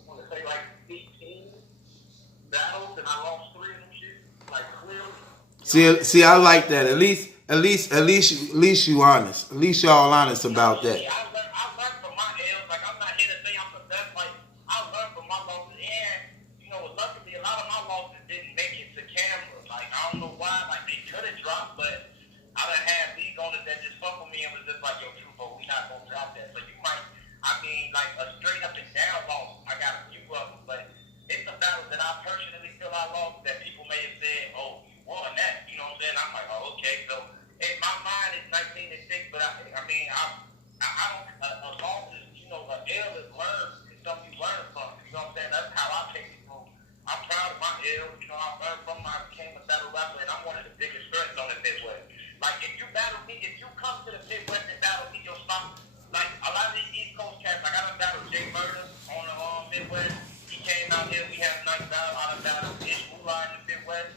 want to say 18 battles, and I lost 3 of them shit, like clearly. See, I like that. At least you honest. At least y'all honest about that. I learned from my L's. Like, I'm not here to say I'm the best. Like, I learned from my losses, and luckily a lot of my losses didn't make it to camera. Like, I don't know why. Like, they could have dropped, but I done had league owners that just fuck with me and was just like, "Yo, Trufo, we not gonna drop that." So I I mean, like a straight up and down loss. I got a few of them, but it's a battle that I personally feel I lost that people may have said, "Oh, you won that." You know what I'm saying? I'm like, "Oh, okay." So in my mind, it's 19-6, but I mean, I don't. A loss is, you know, an L is learned. It's something you learn from. You know what I'm saying? That's how I take it. So I'm proud of my L. You know, I learned from my. I became a battle rapper, and I'm one of the biggest strengths on the Midwest. Like if you battle me, if you come to the Midwest and battle me, your spot. Like a lot of these East Coast cats, like I done battled Jay Murder on the Midwest. He came out here, we had a nice battle. I done battled Ish Moolah in the Midwest.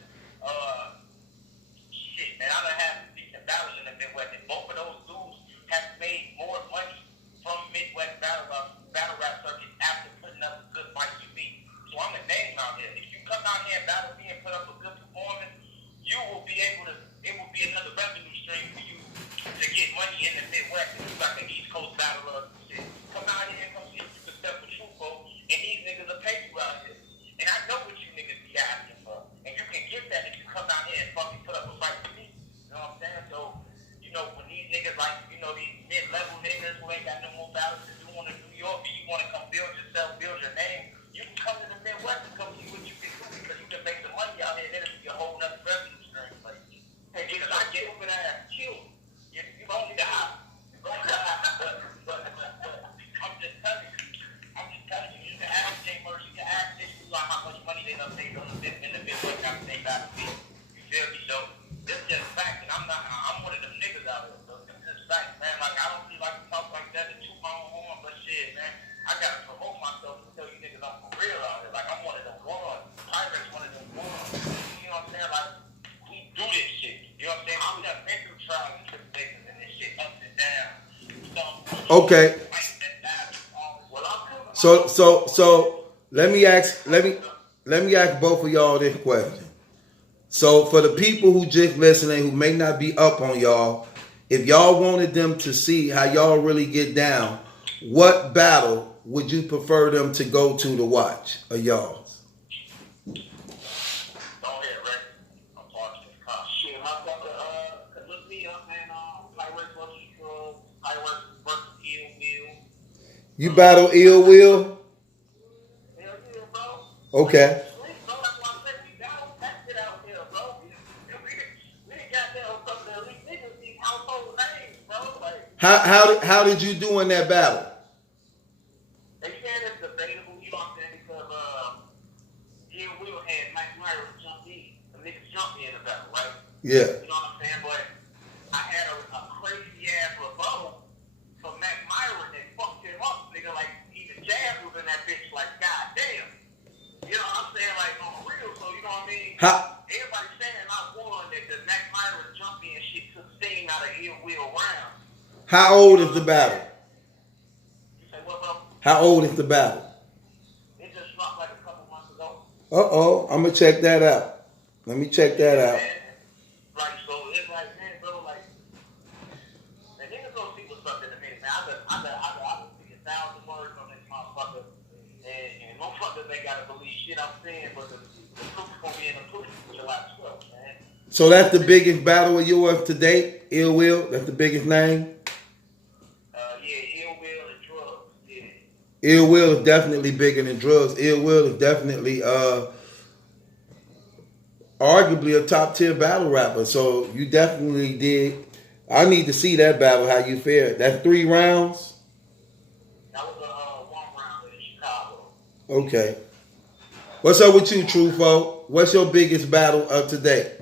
Shit, man, I done had some decent battles in the Midwest, and both of those dudes have made more money from Midwest battle rap circuit after putting up a good fight with me. So I'm a name out here. If you come out here and battle me and put up a good performance, you will be able to. It will be another revenue stream for you to get money in the Midwest. It's like an East Coast battler. Shit. Come out here and come see if you can step with Truth, and these niggas will pay you out here. And I know what you niggas be asking for. And you can get that if you come out here and fucking put up a fight with me. You know what I'm saying? So, you know, when these niggas like, you know, these mid-level niggas who ain't got no more battles to do in New York, and you want to come build yourself, build your name, you can come to the Midwest and come see what you can do because you can make the money out here and it'll be a whole nother revenue stream. Like, hey, because I get over there and kill you. You only die. But I'm just telling you, you can ask Jay Murray, you can ask this dude like how much money they done made on in the Midwest after they got me. You feel me? So this is just fact, and I'm one of them niggas out here. So this is fact, man. Like I don't really like to talk like that and toot my own horn, but shit, man, I gotta promote myself and tell you niggas I'm for real out here. Like I'm one of them ones. Pirates one of them ones. You know what I'm saying? Like we do this shit. You know what I'm saying? I'm just been through trials and tribulations and this shit ups and downs. Okay. So let me ask both of y'all this question. So for the people who just listening who may not be up on y'all, if y'all wanted them to see how y'all really get down, what battle would you prefer them to go to watch of y'all's? Go ahead, Rick. I'm watching this car. Shit, my brother, could look me up, man, Pirates versus Drugs, Pirates versus Ill Will. You battle Ill Will? Hell yeah, bro. Okay. How did you do in that battle? They said it's debatable, you know what I'm saying, because Ill Will had Mike Myers jump in. The niggas jumped in the battle, right? Yeah. You know what I'm saying? But I had a crazy ass rebuttal from Mac Myron that fucked him up, nigga. Like even Jazz was in that bitch, like goddamn. You know what I'm saying? Like on the real, so you know what I mean? Everybody saying I won that the Mac Myron jump in shit took sting out of Ill Will round. How old is the battle? You say what, bro? How old is the battle? It just dropped like a couple months ago. I'm gonna check that out. Let me check that out. Like, so it's like, man, bro, like, the niggas gonna see what's up in a minute, man. I been speaking 1,000 words on this motherfucker, and motherfuckers ain't gotta believe shit I'm saying, but the proof's gonna be in the proof July 12th, man. So that's the biggest battle of yours to date? Ill Will? That's the biggest name? Yeah, Ill Will and Drugs, yeah. Ill Will is definitely bigger than Drugs. Ill Will is definitely arguably a top tier battle rapper. So you definitely did. I need to see that battle, how you fared. That's 3 rounds? That was a 1 round in Chicago. Okay. What's up with you, Trufo? What's your biggest battle of today?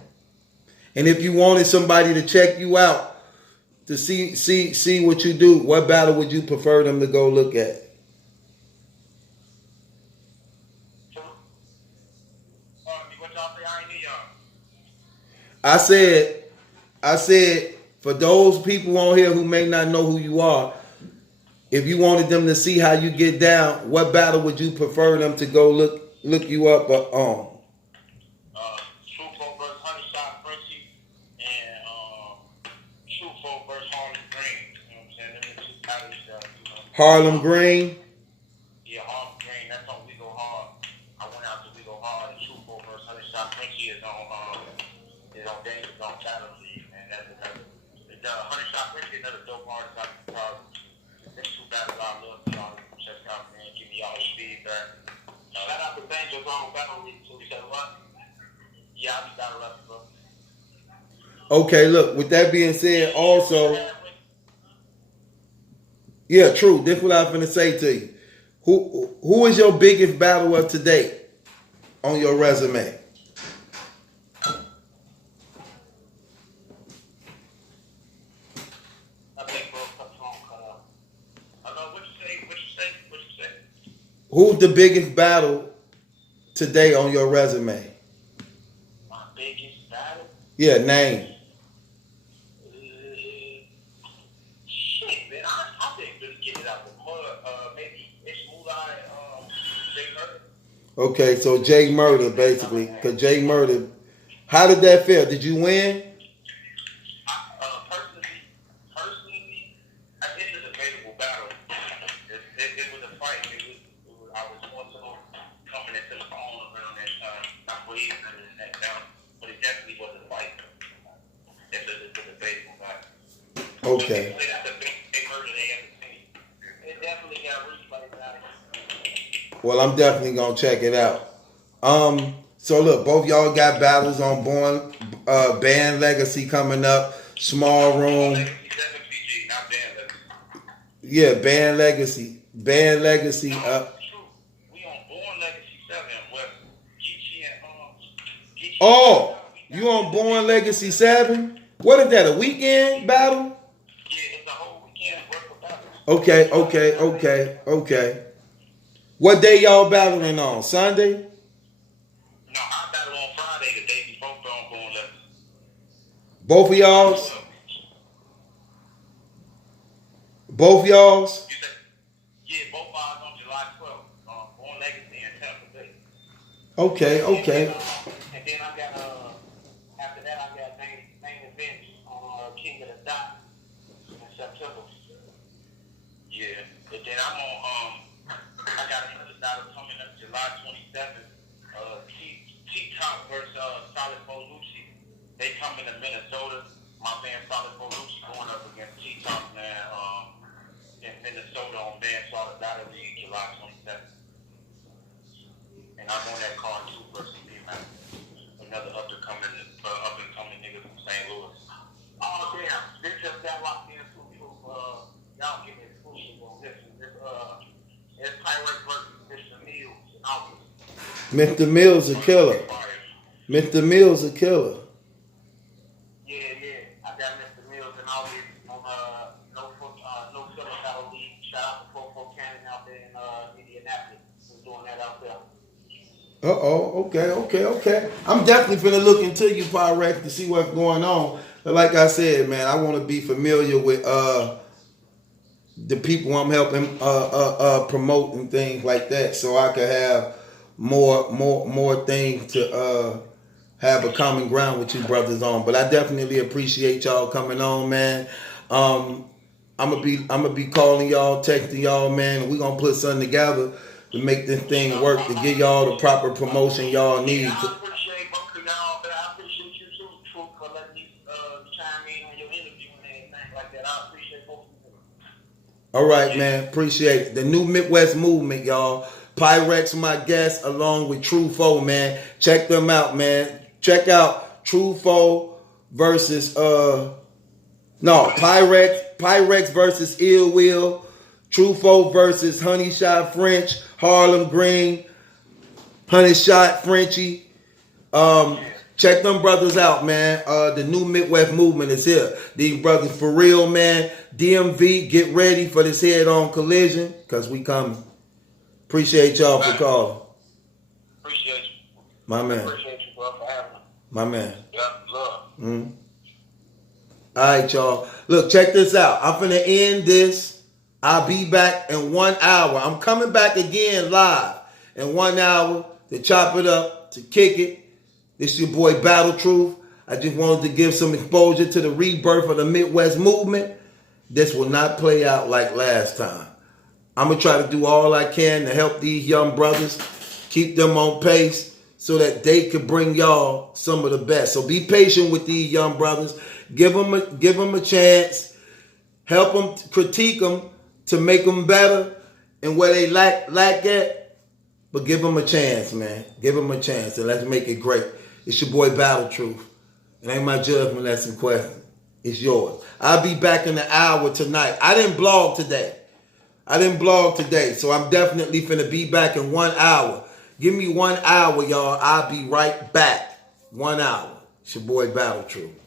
And if you wanted somebody to check you out to see what you do, what battle would you prefer them to go look at? What y'all say? I ain't hear y'all. I said, for those people on here who may not know who you are, if you wanted them to see how you get down, what battle would you prefer them to go look you up on? Trufo versus Honey Shot Frenchie and Trufo versus Harlem Green. You know what I'm saying? Them the 2 battles that, you know. Harlem Green? Yeah, Harlem Green. That's on We Go Hard. I went out to We Go Hard, and Trufo versus Honey Shot Frenchie is on Danger's on Channel League, man. That's Honey Shot Frenchie, another dope artist out of the Them 2 battles I love. strong battle league. So we said what? Yeah, I be battle rapping, bro. Okay, look, with that being said, also, yeah, true. This is what I was finna say to you. Who is your biggest battler to date on your resume? I think bro, cut phone cut out. I know what you say. What you say. What you say. Who's the biggest battle today on your resume? My biggest battle. Yeah, name. Shit, man. I didn't really get it out the mud. Maybe it's Mulai, Jay Murder. Okay, so Jay Murder, basically. Because Jay Murder, how did that feel? Did you win? Personally, I think it's a debatable battle. It was a fight. I was also coming into the phone around that time. I believe in the next down, but it definitely was a fight. It's a debatable battle. Okay. That's the big murder they ever seen. It definitely got replay value. Well, I'm definitely gonna check it out. So look, both y'all got battles on Born Band Legacy coming up. Small room. Yeah, Band Legacy. Band Legacy. We on Born Legacy 7 with Geechee and Geechee. Oh, you on Born Legacy 7? What is that? A weekend battle? Yeah, it's a whole weekend worth of battles. Okay. What day y'all battling on? Sunday? No, I battled on Friday, the day before on Born Legacy. Both of y'all's? Both y'all's? You said, yeah, both ours on July 12th. Born Legacy and Tampa Bay. Okay. And then I got after that I got main events on King of the Dot in September. Yeah. And then I'm on I got another battle coming up July 27th. T-Top versus Solid Bolucci. They coming to Minnesota. My man Solid Bolucci going up against T-Top, man, in Minnesota on Man Solid Battle League July 27th. And I'm on that card too versus me, man. Another up and coming nigga from St. Louis. Oh damn, this just got locked in too. Y'all give me exclusive on this. It's Pyrex versus Mr. Mills in August. Mr. Mills a killer. Mr. Mills a killer. Yeah. I got Mr. Mills in August on No Filler Battle League. Shout out to Fofo Cannon out there in Indianapolis. We're doing that out there. Okay. I'm definitely finna look into you, Pyrex, to see what's going on. But like I said, man, I want to be familiar with the people I'm helping promote and things like that, so I could have more things to have a common ground with you brothers on. But I definitely appreciate y'all coming on, man. I'm gonna be calling y'all, texting y'all, man, and we're gonna put something together to make this thing work, to give y'all the proper promotion y'all need. I appreciate both of y'all, but I appreciate you too, Truth, for letting me chime in on your interview and everything like that. I appreciate both of you. All right, man. Appreciate it. The new Midwest movement, y'all. Pyrex, my guest, along with True Foe, man. Check them out, man. Check out True Foe versus Pyrex versus Ill Will. True Foe versus Honey Shot French, Harlem Green, Honey Shot Frenchie. Check them brothers out, man. The new Midwest movement is here. These brothers for real, man. DMV, get ready for this head-on collision, because we coming. Appreciate y'all for calling. Appreciate you. My man. Appreciate you, bro, for having me. My man. Yeah, love. Mm-hmm. All right, y'all. Look, check this out. I'm finna end this. I'll be back in 1 hour. I'm coming back again live in 1 hour to chop it up, to kick it. This your boy Battle Truth. I just wanted to give some exposure to the rebirth of the Midwest movement. This will not play out like last time. I'm going to try to do all I can to help these young brothers, keep them on pace so that they can bring y'all some of the best. So be patient with these young brothers. Give them a chance. Help them, critique them to make them better. And where they lack at, But give them a chance, man. Give them a chance, and let's make it great. It's your boy Battle Truth. It ain't my judgment lesson question. It's yours. I'll be back in the hour tonight. I didn't blog today. So I'm definitely finna be back in 1 hour. Give me 1 hour, y'all. I'll be right back. 1 hour. It's your boy Battle Truth.